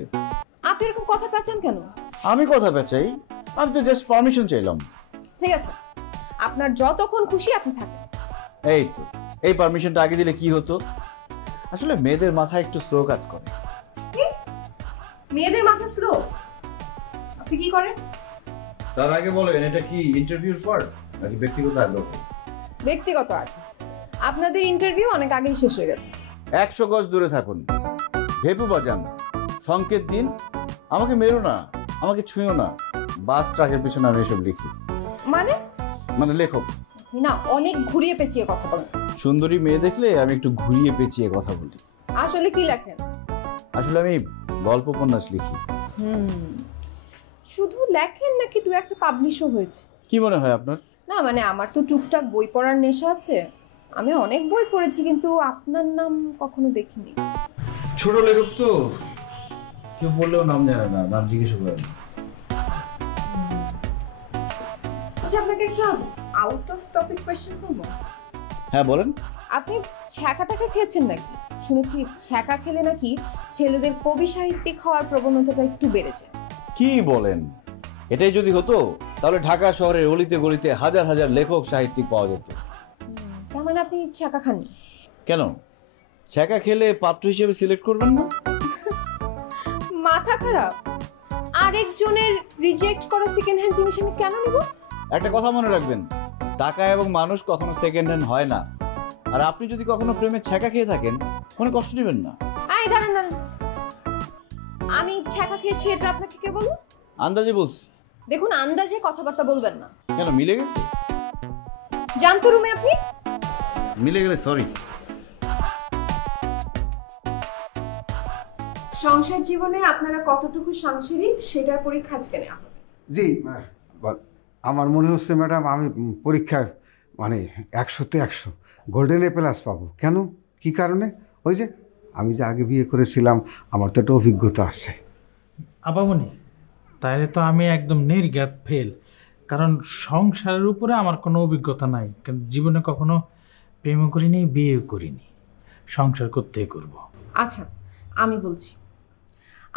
আপনি এরকম কথা পেঁচান কেন? আমি কথা পেঁচাই? আমি তো জাস্ট পারমিশন চাইলাম। ঠিক আছে, আপনার যতক্ষণ খুশি আপনি থাকেন। এই তো, এই পারমিশনটা আগে দিলে কি হতো? আসলে মেয়েদের মাথায় একটু স্লো কাজ করে। মেয়েদের মাথা স্লো? আপনি কি করেন? তার আগে বলেন, এটা কি ইন্টারভিউর পার্ট নাকি ব্যক্তিগত আগ্রহ? ব্যক্তিগত আগ্রহ। আপনাদের ইন্টারভিউ অনেক আগেই শেষ হয়ে গেছে। 100 গজ দূরে থাকুন, ভেপু বাজান, সংকেত দিন। আমাকে মেরো না, আমাকে ছুঁয়ো না। বাস ট্রাকের পিছনে আমি এসব লিখি। মানে লেখক না, অনেক ঘুরিয়ে পেঁচিয়ে কথা বলেন। সুন্দরী মেয়ে দেখলে আমি একটু ঘুরিয়ে পেঁচিয়ে কথা বলি। আসলে কি লেখেন? আসলে আমি গল্প উপন্যাস লিখি। শুধু লেখেন নাকি দু একটা পাবলিশও হয়েছে? কি মনে হয় আপনার? না মানে আমার তো টুকটাক বই পড়ার নেশা আছে, আমি অনেক বই পড়েছি, কিন্তু আপনার নাম কখনো দেখিনি। ছোট লেখক তো, কেউ বললেও নাম জানে না, নাম জিজ্ঞেস করেন। আচ্ছা, আপনাকে একটা আউট অফ টপিক কোয়েশ্চেন করবো? হ্যাঁ বলেন। আপনি ছ্যাঁকা টাকা খেয়েছেন নাকি? শুনেছি ছ্যাঁকা খেলে নাকি ছেলেদের কবি সাহিত্যিক হওয়ার প্রবণতাটা একটু বেড়েছে। কি বলেন? এটাই যদি হতো তাহলে ঢাকা শহরের অলিতে গলিতে হাজার হাজার লেখক সাহিত্যিক পাওয়া যেত। তার মানে আপনি ছ্যাঁকা খাননি? কেন, ছ্যাঁকা খেলে পাত্র হিসেবে সিলেক্ট করবেন না? মাথা খারাপ? আরেকজনের রিজেক্ট করা সেকেন্ড হ্যান্ড জিনিস আমি কেন নিব? একটা কথা মনে রাখবেন, টাকা এবং মানুষ কখনো সেকেন্ড হ্যান্ড হয় না। আর আপনি যদি কখনো প্রেমে ছ্যাঁকা খেয়ে থাকেন, মনে কষ্ট নেবেন না। আই দাঁড়ান দাঁড়ান, আমি ছ্যাঁকা খেয়েছি এটা আপনাকে কে বলল? আন্দাজে বলছি। দেখুন, আন্দাজে কথাবার্তা বলবেন না। কেন, মিলে গেছে? যান তো রুমে আপনি। মিলে গেলে সরি। সংসার জীবনে আপনারা কতটুকু সাংসারিক সেটার পরীক্ষা আজকে নেওয়া হবে। জি, আমার মনে হচ্ছে ম্যাডাম আমি পরীক্ষায় মানে 100-তে 100 গোল্ডেন এ প্লাস পাবো। কেন, কি কারণে? ওই যে আমি যে আগে বিয়ে করেছিলাম, আমার তো একটা অভিজ্ঞতা আছে। আপামনি, তাহলে তো আমি একদম নির্ঘাত ফেল, কারণ সংসারের উপরে আমার কোনো অভিজ্ঞতা নাই। কারণ জীবনে কখনো প্রেমও করিনি, বিয়েও করিনি, সংসার করতেই করব। আচ্ছা, আমি বলছি,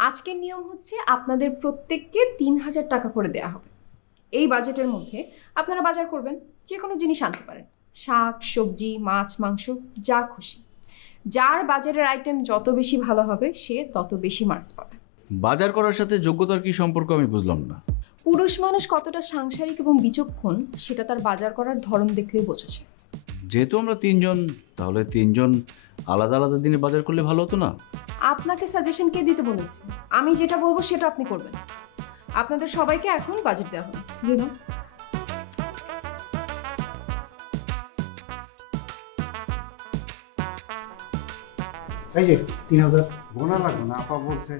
আজকের নিয়ম হচ্ছে আপনাদের প্রত্যেককে 3000 টাকা করে দেয়া হবে। এই বাজেটের মধ্যে আপনারা বাজার করবেন, যে কোনো জিনিস আনতে পারেন, শাক সবজি মাছ মাংস যা খুশি। যার বাজারের আইটেম যত বেশি ভালো হবে সে তত বেশি মার্কস পাবে। বাজার করার সাথে যোগ্যতার কি সম্পর্ক আমি বুঝলাম না। পুরুষ মানুষ কতটা সাংসারিক এবং বিচক্ষণ সেটা তার বাজার করার ধরন দেখলেই বোঝাছে। যেহেতু আমরা তিনজন, তাহলে তিনজন আলাদা আলাদা দিনে বাজার করলে ভালো হতো না? আপনাকে সাজেশন কে দিতে বলেছি? আমি যেটা বলবো সেটা আপনি করবেন। আপনাদের সবাইকে এখন বাজেট দেওয়া হবে, দিয়ে দাও। এই যে 3000। গোনা লাগবে না, আপা বলছে।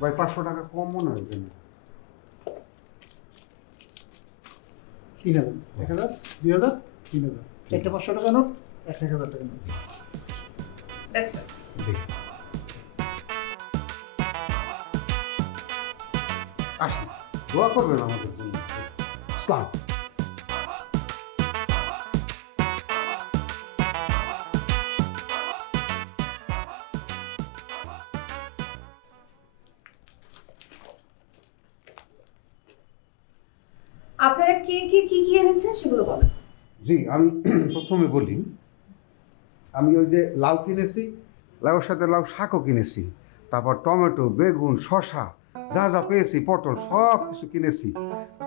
ভাই 500 টাকা কম মনে হয় কেন? 3000, 1000, 2000, 3000, 4টা 500 টাকা নোট, 1000 টাকা নোট। বেস্ট। আসুন, দোয়া করবেন আমাদের জন্য। আসসালাম। আপনারা কে কে কি কি এনেছেন সেগুলো বলেন। জি, আমি প্রথমে বলি, আমি ওই যে লাউ কিনেছি, লাউর সাথে লাউ শাকও কিনেছি, তারপর টমেটো, বেগুন, শসা, যা যা পেয়েছি, পটল, সব কিছু কিনেছি।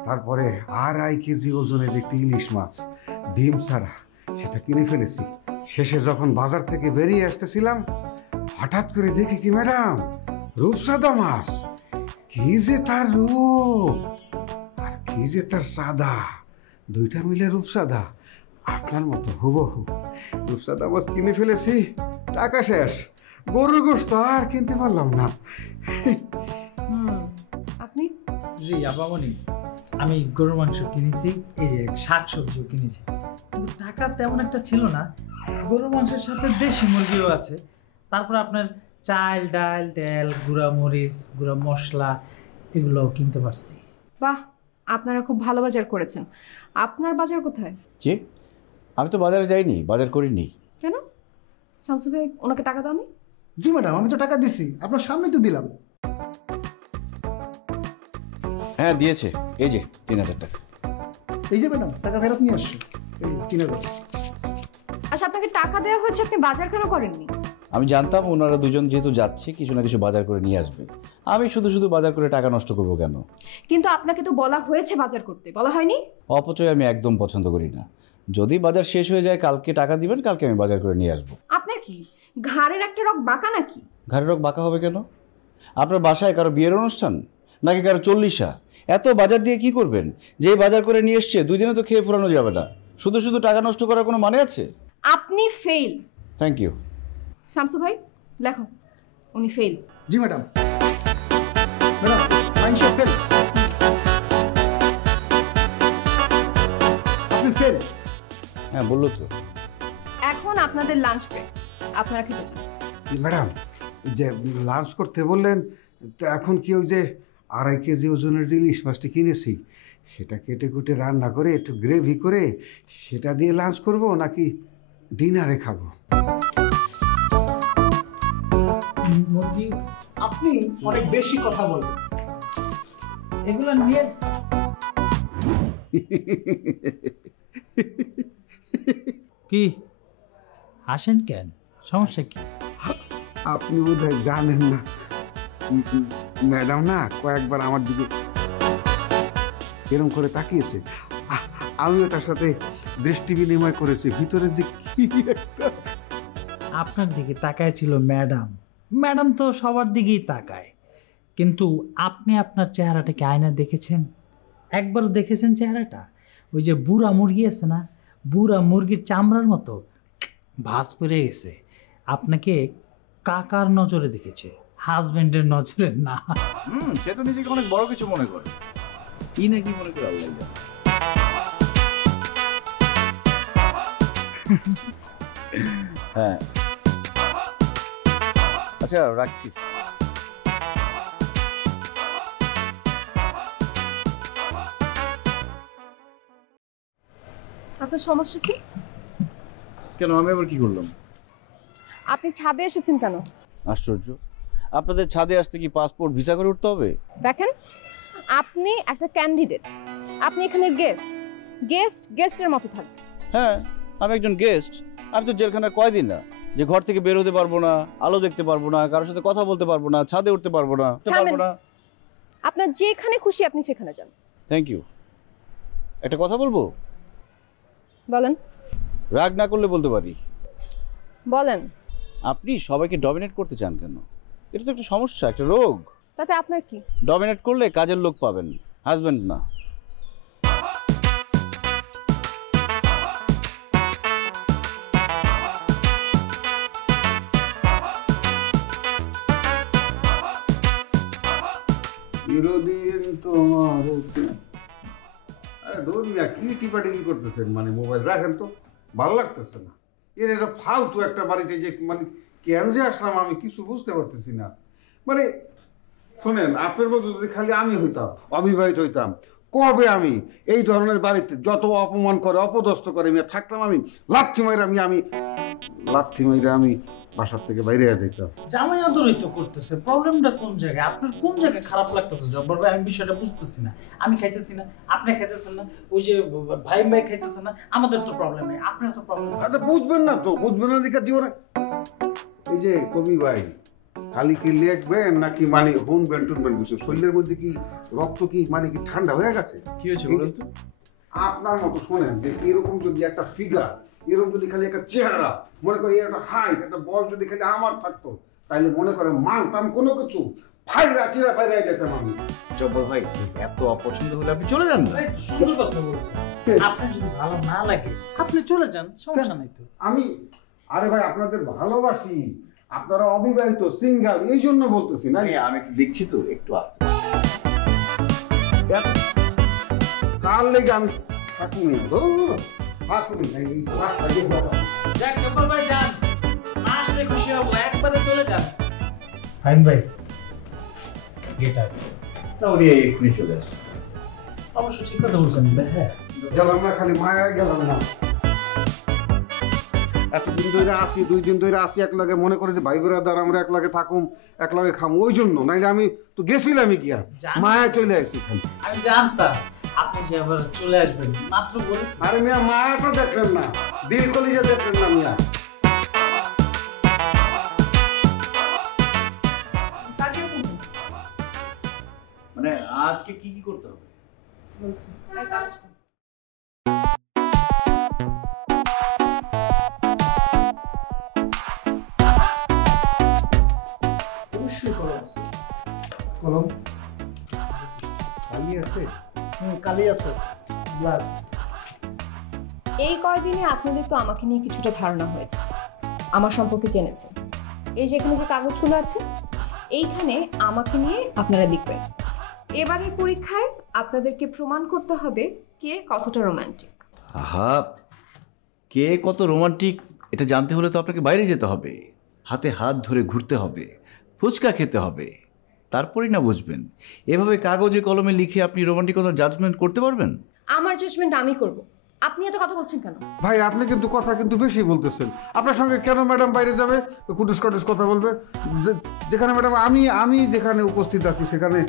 তারপরে 2.5 কেজি ওজনের একটি ইলিশ মাছ, ডিম ছাড়া, সেটা কিনে ফেলেছি। শেষে যখন বাজার থেকে বেরিয়ে আসতেছিলাম, হঠাৎ করে দেখি কি ম্যাডাম, রূপসাদা মাছ। কি যে তার রূপ আর কি যে তার সাদা, দুইটা মিলে রূপসাদা। আপনার মতো হুবহু রূপসাদা মাছ কিনে ফেলেছি, টাকা শেষ। গরুর গোশত আর কিনতে পারলাম না। আপনি? জি আপামনি, আমি গরুর মাংস কিনেছি, এই যে শাক সবজিও কিনেছি, কিন্তু টাকা তেমন একটা ছিল না। গরুর মাংসের সাথে দেশি মুরগিও আছে। তারপর আপনার চাল, ডাল, তেল, গুঁড়া মরিচ, গুঁড়া মশলা এগুলো কিনতে পারছি। বাহ, আপনারা খুব ভালো বাজার করেছেন। আপনার বাজার কোথায়? জি, আমি তো বাজারে যাইনি, বাজার করিনি। কেন? শামসু ভাই ওনাকে টাকা দাওনি? জি ম্যাডাম, আমি তো টাকা দিছি, আপনার সামনে তো দিলাম। হ্যাঁ দিয়েছে, এই যে 3000 টাকা। এই যে ম্যাডাম, টাকা ফেরত নিয়ে আসছি, এই 3000। আচ্ছা, আপনাকে টাকা দেওয়া হয়েছে, আপনি বাজার কেন করেননি? আমি জানতাম ওনারা দুজন যেহেতু যাচ্ছে কিছু না কিছু বাজার করে নিয়ে আসবে, আমি শুধু শুধু বাজার করে টাকা নষ্ট করবো কেন? কিন্তু আপনাকে তো বলা হয়েছে বাজার করতে, বলা হয়নি? অপচয় আমি একদম পছন্দ করি না। যদি বাজার শেষ হয়ে যায় কালকে টাকা দিবেন, কালকে আমি বাজার করে নিয়ে আসবো। আপনার কি ঘাড়ের একটা রক বাঁকা নাকি? ঘাড়ের রক বাঁকা হবে কেন? আপনার বাসায় কারো বিয়ের অনুষ্ঠান নাকি কারো 40? এত বাজার দিয়ে কি করবেন? যেই বাজার করে নিয়ে এসছে 2 দিনে তো খেয়ে ফুরানো যাবে না। শুধু শুধু টাকা নষ্ট করার কোনো মানে আছে? আপনি ফেল। Thank you. শামসু ভাই লেখো, উনি ফেল। জি ম্যাডাম। ম্যাডাম, মাইনশা ফেল। আপনি ফেল। হ্যাঁ বললো তো। এখন আপনাদের লাঞ্চ ব্রেক, আপনারা খেতে চান? ম্যাডাম, যে লাঞ্চ করতে বললেন, তো এখন কি ওই যে 2.5 কেজি ওজনের যে ইলিশ মাছটি কিনেছি, সেটা কেটে কুটে রান্না করে একটু গ্রেভি করে সেটা দিয়ে লাঞ্চ করব নাকি ডিনারে খাবো? মুরগি? আপনি অনেক বেশি কথা বলেন। এগুলো নিয়ে কি হাসেন কেন? সমস্যা কি? আপনি বোধহয় জানেন না, ম্যাডাম না কয়েকবার আমার দিকে এরকম করে তাকিয়েছে, আমিও তার সাথে দৃষ্টি বিনিময় করেছি। ভিতরে যে কি একটা। আপনার দিকে তাকায় ছিল ম্যাডাম। ম্যাডাম তো সবার দিকেই তাকায়, কিন্তু আপনি আপনার চেহারাটাকে আয়নায় দেখেছেন? একবার দেখেছেন চেহারাটা? ওই যে বুড়া মুরগি আছে না, বুড়া মুরগির চামড়ার মতো ভাঁজ পড়ে গেছে। আপনাকে কাকার নজরে দেখেছে, হাজবেন্ডের নজরে না। সে তো নিজেকে অনেক বড় কিছু মনে করে, কি না কি মনে করে আল্লাহ জানে। হ্যাঁ আচ্ছা রাখছি। আপনার সমস্যা কি? কেন, আমি আবার কি করলাম? আপনি ছাদে এসেছেন কেন? আশ্চর্য, আপনাদের ছাদে আসতে কি পাসপোর্ট ভিসা করে উঠতে হবে? দেখেন, আপনি একটা ক্যান্ডিডেট, আপনি এখানের গেস্ট। গেস্টের মতো থাকবে। হ্যাঁ আমি একজন গেস্ট। আমি তো জেলখানায় কয়দিন না যে ঘর থেকে বের হতে পারবো না, আলো দেখতে পারবো না, কারোর সাথে কথা বলতে পারবো না, ছাদে উঠতে পারবো না। আপনার যেখানে খুশি আপনি সেখানে যান। Thank you. একটা কথা বলবো? বলেন। রাগ না করলে বলতে পারি। বলেন। আপনি সবাইকে ডমিনেট করতে চান কেন? এটা তো একটা সমস্যা, একটা রোগ। তাতে আপনার কি? ডমিনেট করলে কাজের লোক পাবেন, হাজবেন্ড না। চিরদিন তোমার আরে ধর মিয়া কি টিপাটিপি করতেছেন, মানে মোবাইল রাখেন তো, ভালো লাগতেছে না। এটা ফালতু একটা বাড়িতে যে মানে কেন যে আসলাম আমি কিছু বুঝতে পারতেছি না। মানে শোনেন, আপনার মতো যদি খালি আমি হইতাম, অবিবাহিত হইতাম, কবে আমি এই ধরনের বাড়িতে যত অপমান করে অপদস্থ করে আমি থাকতাম, আমি লাথি মাইরা আমি বাসার থেকে বাইরে যাইতাম। জামাই আদরই তো করতেছে, প্রবলেমটা কোন জায়গায়? আপনার কোন জায়গায় খারাপ লাগতেছে জব্বার ভাই? আমি বিষয়টা বুঝতেছি না। আমি খাইতেছি না, আপনি খাইতেছেন না, ওই যে ভাই খাইতেছে না, আমাদের তো প্রবলেম নেই, আপনার তো প্রবলেম। আচ্ছা বুঝবেন না তো, বুঝবেন না দিকে জীবনে। এই যে কবি ভাই, খালি কি লিখবেন নাকি মানে শুনবেন টুনবেন কিছু? শরীরের মধ্যে কি রক্ত কি মানে কি ঠান্ডা হয়ে গেছে? কি হয়েছে বলুন তো? আপনার মতো শোনেন যে এরকম যদি একটা ফিগার, এরকম যদি খালি একটা চেহারা, মনে করি একটা হাইট, একটা বয়স যদি খালি আমার থাকতো, তাইলে মনে করেন মানতাম কোনো কিছু, ফাইরা চিরা ফাইরা যেতাম আমি। জব্বর ভাই, এত অপছন্দ হলে আপনি চলে যান। সুন্দর কথা বলছেন। আপনার যদি ভালো না লাগে আপনি চলে যান, সমস্যা নাই তো। আমি আরে ভাই আপনাদের ভালোবাসি, আপনারা অবিবাহিত সিঙ্গেল, এই জন্য বলতেছি না। আমি একটু লিখছি তো, একটু আসতে। কার লেগে আমি থাকুনি, থাকুনি এই রাস্তা দিয়ে যাক জব্বার ভাই যান, না আসলে খুশি হব, একবারে চলে যান। ফাইন ভাই গেট আউট। না উনি এক্ষুনি চলে আসবে। অবশ্য ঠিক কথা বলছেন। হ্যাঁ গেলাম না, খালি মায়ায় গেলাম না। এতদিন ধরে আসি, 2 দিন ধরে আসি এক লাগে, মনে করে যে ভাই ব্রাদার আমরা এক লাগে থাকুম, এক লাগে খাম, ওই জন্য। নাইলে আমি তো গেছিলামই গিয়া, মায়ায় চলে আসি খালি। আমি জানতাম আপনি যে আবার চলে আসবেন, মাত্র বলেছি। আরে মিয়া মায়াটা দেখলেন না, দিল কলিজা দেখলেন না মিয়া। মানে আজকে কি কি করতে হবে বলছি? অবশ্যই কলম আছে। কলম কালি আছে? কালি আছে, ব্লাড। এই কয়দিনে আপনাদের তো আমাকে নিয়ে কিছুটা ধারণা হয়েছে, আমার সম্পর্কে জেনেছেন। এই যে এখানে যে কাগজগুলো আছে, এইখানে আমাকে নিয়ে আপনারা লিখবেন। এবারের পরীক্ষায় আপনাদেরকে প্রমাণ করতে হবে কে কতটা রোমান্টিক। আহা, কে কত রোমান্টিক এটা জানতে হলে তো আপনাকে বাইরে যেতে হবে, হাতে হাত ধরে ঘুরতে হবে, ফুচকা খেতে হবে, তারপরেই না বুঝবেন। এভাবে কাগজে কলমে লিখে আপনি রোমান্টিকতা জাজমেন্ট করতে পারবেন? আমার জাজমেন্ট আমি করব, আপনি এত কথা বলছেন কেন? ভাই আপনি কিন্তু কথা কিন্তু বেশি বলতেছেন। আপনার সঙ্গে কেন ম্যাডাম বাইরে যাবে, কুটুস কাটুস কথা বলবে? যেখানে ম্যাডাম আমি যেখানে উপস্থিত আছি সেখানে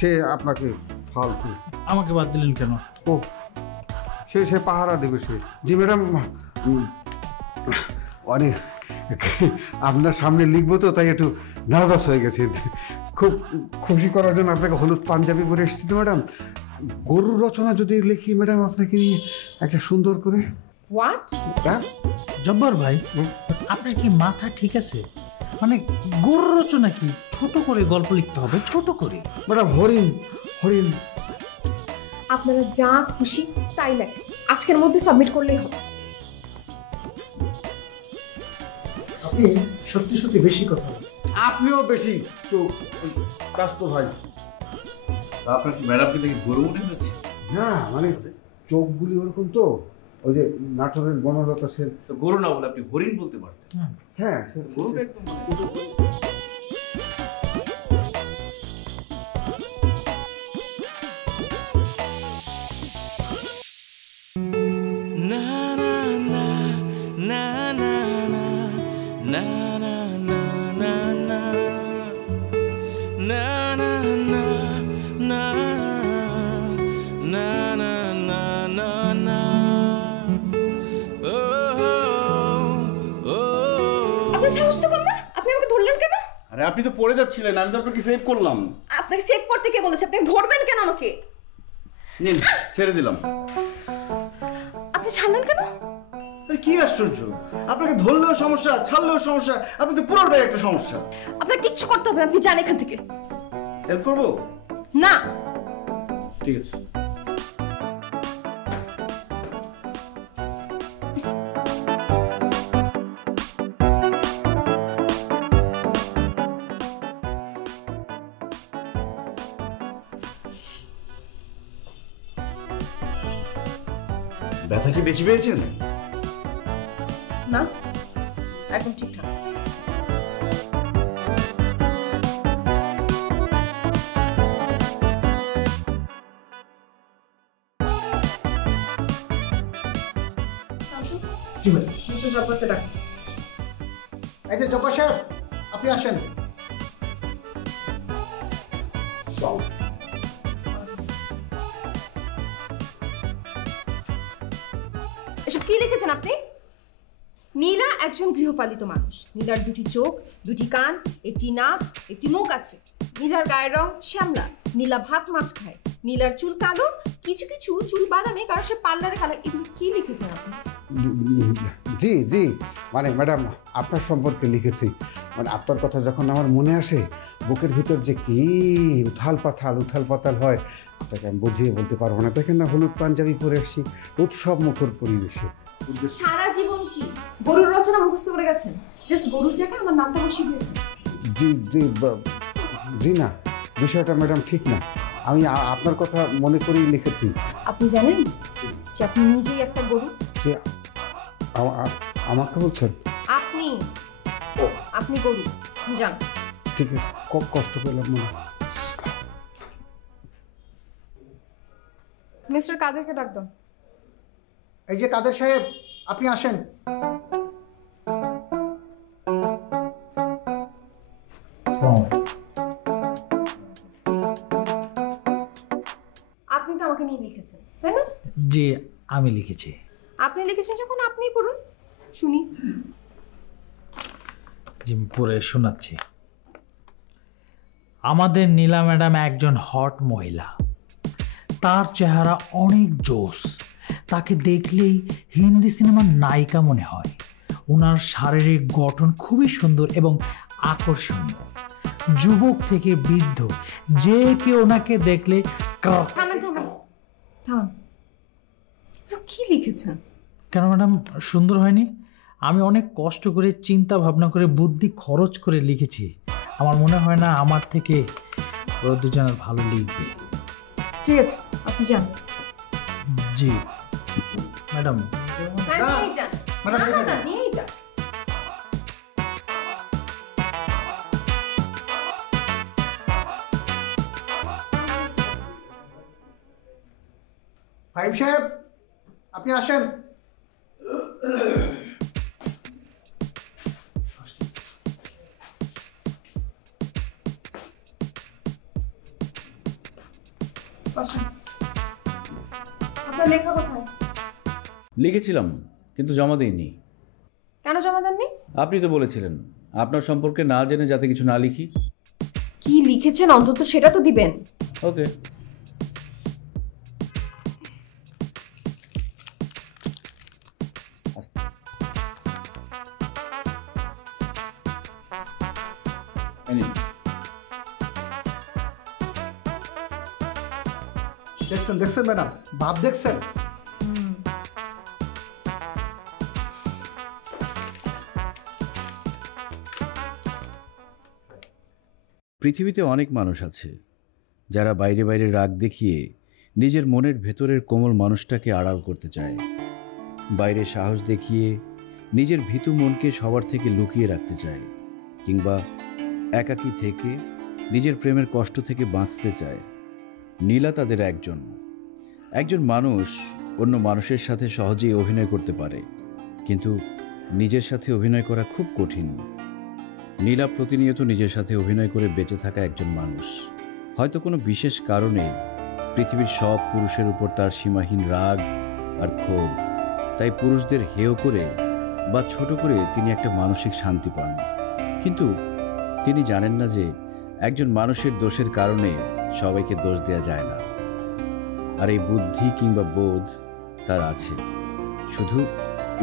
সে আপনাকে ফালতু। আমাকে বাদ দিলেন কেন? ও সে পাহারা দেবে সে। জি ম্যাডাম, অনেক আপনার সামনে লিখবো তো, তাই একটু নার্ভাস হয়ে গেছে। খুব খুশি করার জন্য আপনাকে হলুদ পাঞ্জাবি পরে এসেছি তো ম্যাডাম। গরুর রচনা যদি লিখি ম্যাডাম আপনাকে নিয়ে একটা সুন্দর করে। হোয়াট? জব্বার ভাই, আপনার কি মাথা ঠিক আছে? মানে গরুর রচনা কি ছোট করে গল্প লিখতে হবে? ছোট করে ম্যাডাম হরিণ হরিণ। আপনারা যা খুশি তাই লেখেন, আজকের মধ্যে সাবমিট করলেই হবে। আপনি সত্যি সত্যি বেশি কথা বলেন। আপনিও বেশি তো ব্যস্ত ভাই। আপনার কি ম্যাডামকে দেখে গরু মনে হয়েছে? না মানে চোখগুলি ওরকম তো, ওই যে নাটোরের বনলতা সেন। তো গরু না বলে আপনি হরিণ বলতে পারতেন। হ্যাঁ গরুটা একদম আপনার সাহস তো কম না, আপনি আমাকে ধরলেন কেন? আরে আপনি তো পড়ে যাচ্ছিলেন, আমি তো আপনাকে সেভ করলাম। আপনাকে সেভ করতে কে বলেছে? আপনি ধরবেন কেন আমাকে? নিন, ছেড়ে দিলাম। আপনি ছাড়লেন কেন? কি আশ্চর্য, আপনাকে ধরলেও সমস্যা, ছাড়লেও সমস্যা, আপনি তো পুরোটাই একটা সমস্যা। আপনার কিচ্ছু করতে হবে, আপনি যান এখান থেকে। হেল্প করবো? না। ঠিক আছে। ব্যথা কি বেশি পেয়েছেন? না, একদম ঠিকঠাক। জি ভাই। মিস্টার জব্বারকে ডাকুন। এই যে জব্বার সাহেব, আপনি আসেন। এসব কি লিখেছেন আপনি? নীলা একজন গৃহপালিত মানুষ। নীলার দুটি চোখ, দুটি কান, একটি নাক, একটি মুখ আছে। নীলার গায়ের রং শ্যামলা। নীলা ভাত মাছ খায়। নীলার চুল কালো, কিছু কিছু চুল বাদামি, কারণ সে পার্লারে কালো। এগুলো কি লিখেছেন আপনি? জি জি, মানে ম্যাডাম আপনার সম্পর্কে লিখেছি। মানে আপনার কথা যখন আমার মনে আসে, বুকের ভিতর যে কি উথাল পাতাল হয়, আপনাকে আমি বুঝিয়ে বলতে পারবো না। দেখেন না, হলুদ পাঞ্জাবি পরে আসছি উৎসব মুখর পরিবেশে। সারা জীবন কি গরুর রচনা মুখস্থ করে গেছেন? জাস্ট গরুর জায়গায় আমার নামটা বসিয়ে দিয়েছেন। জি জি জি না, বিষয়টা ম্যাডাম ঠিক না। আমি আপনার কথা মনে করেই লিখেছি। আপনি জানেন যে আপনি নিজেই একটা গরু? যে আমাকে বলছেন? আপনি গরু। যান। ঠিক আছে, খুব কষ্ট পেলাম মনে। মিস্টার কাদেরকে ডাক দাও। এই যে কাদের সাহেব, আপনি আসেন। আপনি তো আমাকে নিয়ে লিখেছেন, তাই না? জি, আমি লিখেছি। আপনি লিখেছেন যখন আপনিই পড়ুন, শুনি। জি, পড়ে শোনাচ্ছি। আমাদের নীলা ম্যাডাম একজন হট মহিলা। তার চেহারা অনেক জোস। তাকে দেখলেই হিন্দি সিনেমার নায়িকা মনে হয়। ওনার শারীরিক গঠন খুবই সুন্দর এবং আকর্ষণীয়। যুবক থেকে বৃদ্ধ যে কেউ ওনাকে দেখলে থামেন। কি লিখেছেন? কেন ম্যাডাম, সুন্দর হয়নি? আমি অনেক কষ্ট করে চিন্তা ভাবনা করে বুদ্ধি খরচ করে লিখেছি। আমার মনে হয় না আমার থেকে ওরা দুজনের ভালো লিখবে। ঠিক আছে, আপনি যান। জি ম্যাডাম। নিয়েই যান। ফাইম সাহেব, আপনি আসেন। আপনার লেখা কোথায়? লিখেছিলাম, কিন্তু জমা দিইনি। কেন জমা দেননি? আপনি তো বলেছিলেন আপনার সম্পর্কে না জেনে যাতে কিছু না লিখি। কি লিখেছেন অন্তত সেটা তো দিবেন। ওকে। দেখছেন ম্যাডাম, ভাব দেখছেন? পৃথিবীতে অনেক মানুষ আছে যারা বাইরে বাইরে রাগ দেখিয়ে নিজের মনের ভেতরের কোমল মানুষটাকে আড়াল করতে চায়। বাইরে সাহস দেখিয়ে নিজের ভীতু মনকে সবার থেকে লুকিয়ে রাখতে চায়, কিংবা একাকী থেকে নিজের প্রেমের কষ্ট থেকে বাঁচতে চায়। নীলা তাদের একজন মানুষ অন্য মানুষের সাথে সহজেই অভিনয় করতে পারে, কিন্তু নিজের সাথে অভিনয় করা খুব কঠিন। নীলা প্রতিনিয়ত নিজের সাথে অভিনয় করে বেঁচে থাকা একজন মানুষ। হয়তো কোনো বিশেষ কারণে পৃথিবীর সব পুরুষের উপর তার সীমাহীন রাগ আর ক্ষোভ, তাই পুরুষদের হেয় করে বা ছোট করে তিনি একটা মানসিক শান্তি পান। কিন্তু তিনি জানেন না যে একজন মানুষের দোষের কারণে সবাইকে দোষ দেওয়া যায় না, আর এই বুদ্ধি কিংবা বোধ তার আছে, শুধু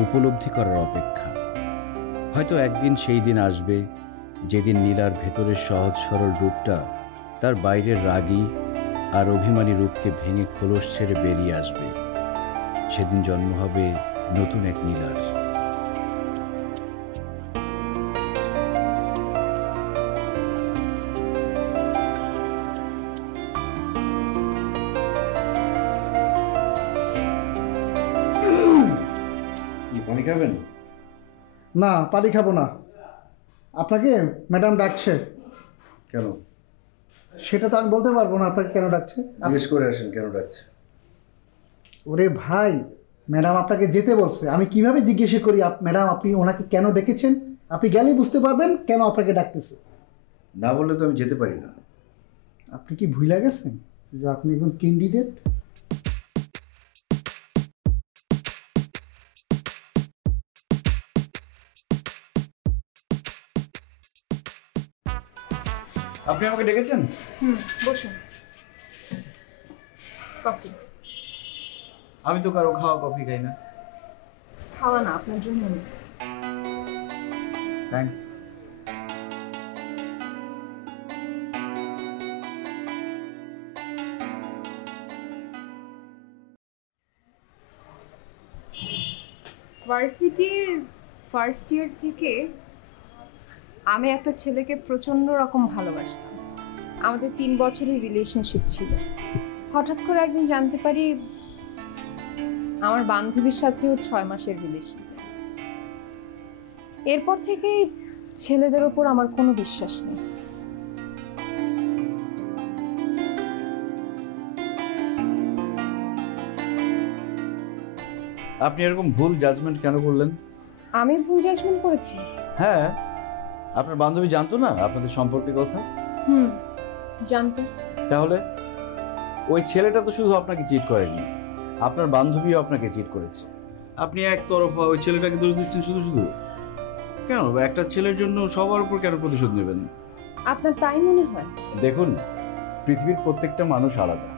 উপলব্ধি করার অপেক্ষা। হয়তো একদিন সেই দিন আসবে যেদিন নীলার ভেতরের সহজ সরল রূপটা তার বাইরের রাগী আর অভিমানী রূপকে ভেঙে খোলস ছেড়ে বেরিয়ে আসবে। সেদিন জন্ম হবে নতুন এক নীলার। পানি খাবেন? না, পানি খাবো না। আপনাকে ম্যাডাম ডাকছে। কেন? সেটা তো আমি বলতে পারবো না আপনাকে কেন ডাকছে। জিজ্ঞেস করে আসেন কেন ডাকছে। ওরে ভাই, ম্যাডাম আপনাকে যেতে বলছে, আমি কিভাবে জিজ্ঞেস করি ম্যাডাম আপনি ওনাকে কেন ডেকেছেন? আপনি গেলেই বুঝতে পারবেন কেন আপনাকে ডাকতেছে। না বললে তো আমি যেতে পারি না। আপনি কি ভুলে গেছেন যে আপনি একজন ক্যান্ডিডেট? আপনি আমাকে ডেকেছেন? বসুন। কফি। আমি তো কারো খাওয়া কফি খাই না। খাওয়া না, আপনার জন্য এনেছি। থ্যাঙ্কস। ভার্সিটির ফার্স্ট ইয়ার থেকে আমি একটা ছেলেকে প্রচণ্ড রকম ভালোবাসতাম। আমাদের 3 বছরের রিলেশনশিপ ছিল। হঠাৎ করে একদিন জানতে পারি আমার বান্ধবীর সাথেও 6 মাসের রিলেশন। এরপর থেকেই ছেলেদের ওপর আমার কোনো বিশ্বাস নেই। আপনি এরকম ভুল জাজমেন্ট কেন করলেন? আমি ভুল জাজমেন্ট করেছি? হ্যাঁ, আপনার বান্ধবী জানতো না আপনাদের সম্পর্কের কথা? জানতো। তাহলে ওই ছেলেটা তো শুধু আপনাকে চিট করেনি, আপনার বান্ধবীও আপনাকে চিট করেছে। আপনি একতরফা ওই ছেলেটাকে দোষ দিচ্ছেন শুধু শুধু। কেন একটা ছেলের জন্য সবার উপর কেন প্রতিশোধ নেবেন? আপনার তাই মনে হয়? দেখুন, পৃথিবীর প্রত্যেকটা মানুষ আলাদা,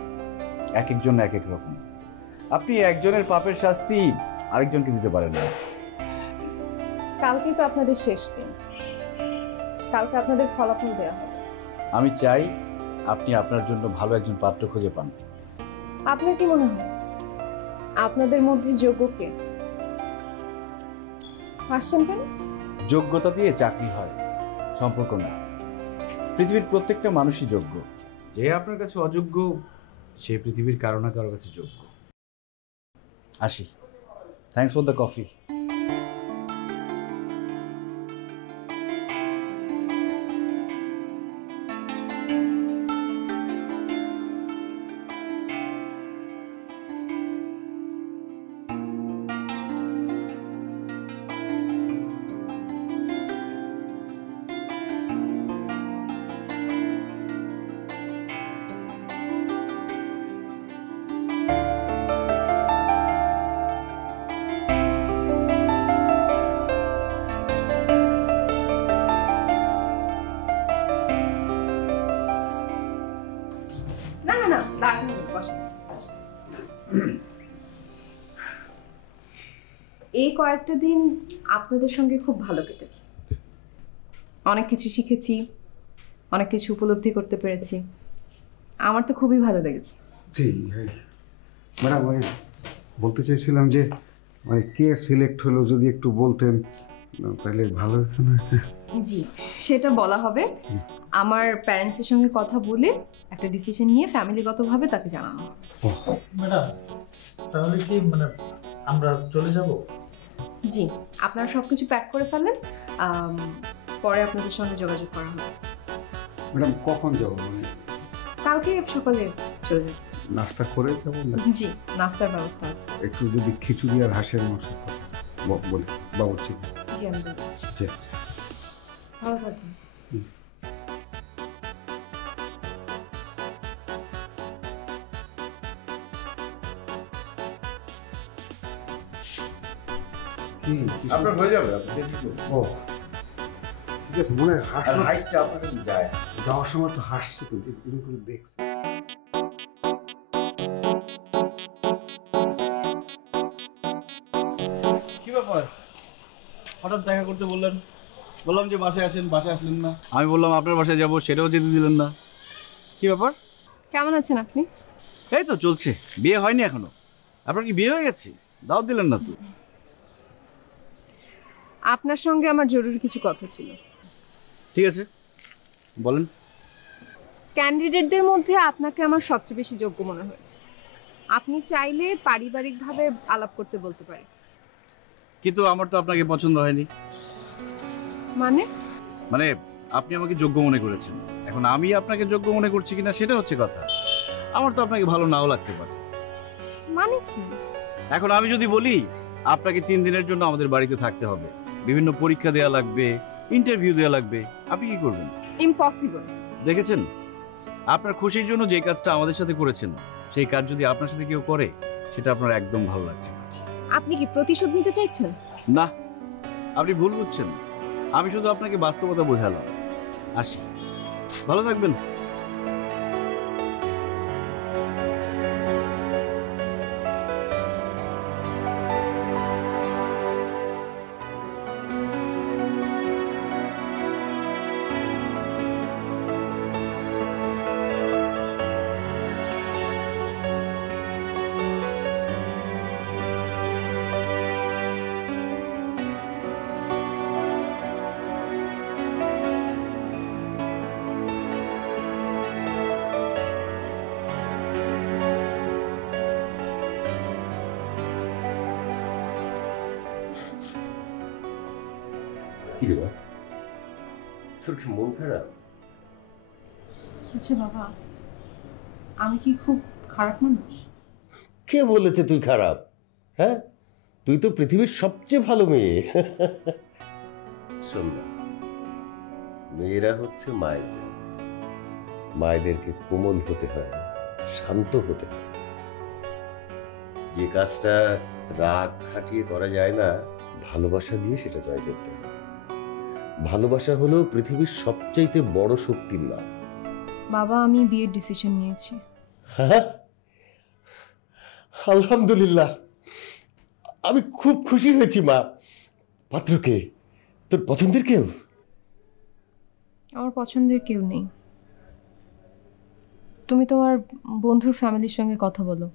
এক একজন এক এক রকম। আপনি একজনের পাপের শাস্তি আরেকজনকে দিতে পারেন না। কালকেই তো আপনাদের শেষ দিন, কালকে আপনাদের ফলাফল দেওয়া হবে। আমি চাই আপনি আপনার জন্য ভালো একজন পাত্র খুঁজে পান। আপনার কি মনে হয় আপনাদের মধ্যে যোগ্য কে? হাসছেন কেন? যোগ্যতা দিয়ে চাকরি হয়, সম্পর্ক না। পৃথিবীর প্রত্যেকটা মানুষই যোগ্য। যে আপনার কাছে অযোগ্য সে পৃথিবীর কারো না কারো কাছে যোগ্য। আসি। Thanks for the coffee. এই কয়েকটা দিন আপনাদের সঙ্গে খুব ভালো কেটেছে। অনেক কিছু শিখেছি, অনেক কিছু উপলব্ধি করতে পেরেছি। আমার তো খুবই ভালো লেগেছে। জি ম্যাডাম, ওই বলতে চাইছিলাম যে মানে কে সিলেক্ট হলো যদি একটু বলতেন তাহলে ভালো হতো না? জি, সেটা বলা হবে। আমার প্যারেন্টসের সঙ্গে কথা বলে একটা ডিসিশন নিয়ে ফ্যামিলিগতভাবে তাকে জানানো হবে। ম্যাডাম, তাহলে কি মানে আমরা চলে যাব? জি, আপনারা সব কিছু প্যাক করে ফেলেন, পরে আপনাদের সঙ্গে যোগাযোগ করা হবে। ম্যাডাম কখন যাবো? কালকে সকালে চলে যাব। নাস্তা করে যাবো? জি, নাস্তার ব্যবস্থা আছে। একটু যদি খিচুড়ি আর হাঁসের মাংস বলি বাবুর্চি। জি, আমি বলছি। জি, ভালো থাকবেন। আপনার হয়ে যাবে। ও ঠিক আছে মনে হয় হাসলো, হাইটটা আপনাদের যায় যাওয়ার সময় তো হাসছে তো এরকম করে দেখছে। কি ব্যাপার হঠাৎ দেখা করতে বললেন? বললাম যে বাসায় আসেন, বাসায় আসলেন না। আমি বললাম আপনার বাসায় যাব, সেটাও যেতে দিলেন না। কি ব্যাপার? কেমন আছেন আপনি? এই তো চলছে, বিয়ে হয়নি এখনো। আপনার কি বিয়ে হয়ে গেছে? দাওয়াত দিলেন না তো। আপনার সঙ্গে আমার জরুরি কিছু কথা ছিল। ঠিক আছে বলেন। ক্যান্ডিডেটদের মধ্যে আপনাকে আমার সবচেয়ে বেশি যোগ্য মনে হয়েছে। আপনি চাইলে পারিবারিকভাবে আলাপ করতে বলতে পারি। কিন্তু আমার তো আপনাকে পছন্দ হয়নি। মানে আপনি আমাকে যোগ্য মনে করেছেন, এখন আমি আপনাকে যোগ্য মনে করছি কিনা সেটা হচ্ছে কথা। আমার তো আপনাকে ভালো নাও লাগতে পারে। মানে কি? এখন আমি যদি বলি আপনাকে 3 দিনের জন্য আমাদের বাড়িতে থাকতে হবে, বিভিন্ন পরীক্ষা দেওয়া লাগবে, ইন্টারভিউ দেওয়া লাগবে, আপনি কি করবেন? ইম্পসিবল। দেখেছেন, আপনার খুশির জন্য যে কাজটা আমাদের সাথে করেছেন সেই কাজ যদি আপনার সাথে কেউ করে সেটা আপনার একদম ভালো লাগছে না। আপনি কি প্রতিশোধ নিতে চাইছেন? না, আপনি ভুল বুঝছেন। আমি শুধু আপনাকে বাস্তবতা বোঝালাম। আসি, ভালো থাকবেন। কি রে বাবা, তোর কি মন খারাপ? আচ্ছা বাবা, আমি কি খুব খারাপ মানুষ? কে বলেছে তুই খারাপ? হ্যাঁ, তুই তো পৃথিবীর সবচেয়ে ভালো মেয়ে। শোন না, মেয়েরা হচ্ছে মায়ের জাত। মায়েদেরকে কোমল হতে হয়, শান্ত হতে হয়। যে কাজটা রাগ খাটিয়ে করা যায় না, ভালোবাসা দিয়ে সেটা জয় করতে হয়। ভালোবাসা হলো পৃথিবীর সবচাইতে বড় শক্তির নাম। বাবা, আমি বিয়ের ডিসিশন নিয়েছি। হ্যাঁ, আলহামদুলিল্লাহ, আমি খুব খুশি হয়েছি মা। পাত্রকে তোর পছন্দের কেউ? আমার পছন্দের কেউ নেই। তুমি তোমার বন্ধুর ফ্যামিলির সঙ্গে কথা বলো,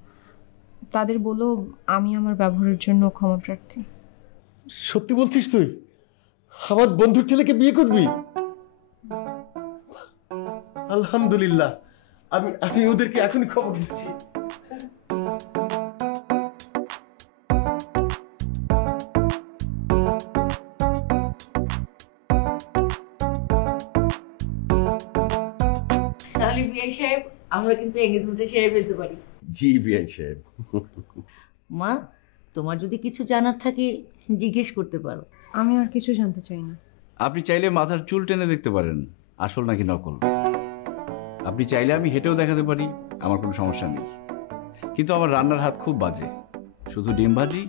তাদের বলো আমি আমার ব্যবহারের জন্য ক্ষমা প্রার্থী। সত্যি বলছিস তুই? আমার বন্ধুর ছেলেকে বিয়ে করবি? আলহামদুলিল্লাহ, আমি ওদেরকে এখনই খবর দিচ্ছি। তাহলে বিআই সাহেব, আমরা কিন্তু এঙ্গেজমেন্টে সেরে ফেলতে পারি। জি বিআই সাহেব। মা, তোমার যদি কিছু জানার থাকে জিজ্ঞেস করতে পারো। আমি আর কিছু জানতে চাই না। আপনি চাইলে মাথার চুল টেনে দেখতে পারেন আসল নাকি নকল। আপনি চাইলে আমি হেঁটেও দেখাতে পারি, আমার কোনো সমস্যা নেই। কিন্তু আমার রান্নার হাত খুব বাজে, শুধু ডিম ভাজি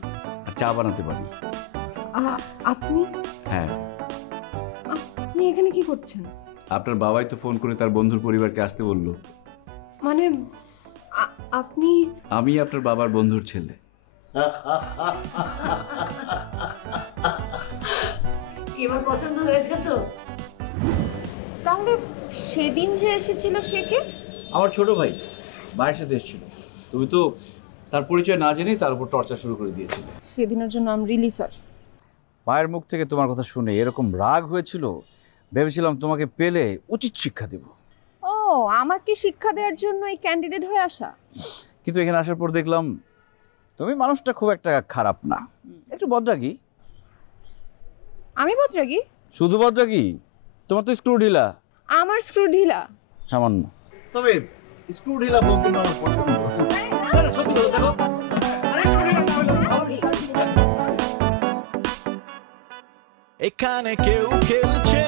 আর চা বানাতে পারি। আপনি? হ্যাঁ। আপনি এখানে কি করছেন? আপনার বাবাই তো ফোন করে তার বন্ধুর পরিবারকে আসতে বললো। মানে আপনি? আমি আপনার বাবার বন্ধুর ছেলে। এবার পছন্দ হয়েছে তো? তাহলে সেদিন যে এসেছিল সে কে? আমার ছোট ভাই, মায়ের সাথে এসেছিল। তুমি তো তার পরিচয় না জেনেই তার উপর টর্চার শুরু করে দিয়েছিলে। সেদিনের জন্য আমি রিলি সরি। মায়ের মুখ থেকে তোমার কথা শুনে এরকম রাগ হয়েছিল, ভেবেছিলাম তোমাকে পেলে উচিত শিক্ষা দেব। ও, আমাকে শিক্ষা দেওয়ার জন্য এই ক্যান্ডিডেট হয়ে আসা? কিন্তু এখানে আসার পর দেখলাম তুমি মানুষটা খুব একটা খারাপ না, একটু বদরাগী। আমি বদরাগী? শুধু বদরাগী? তোমার তো স্ক্রু ঢিলা। আমার স্ক্রু ঢিলা? সামান্য। তবে স্ক্রু ঢিলা বলতে আমার পছন্দ। সত্যি কথা দেখো, এখানে কেউ খেলছে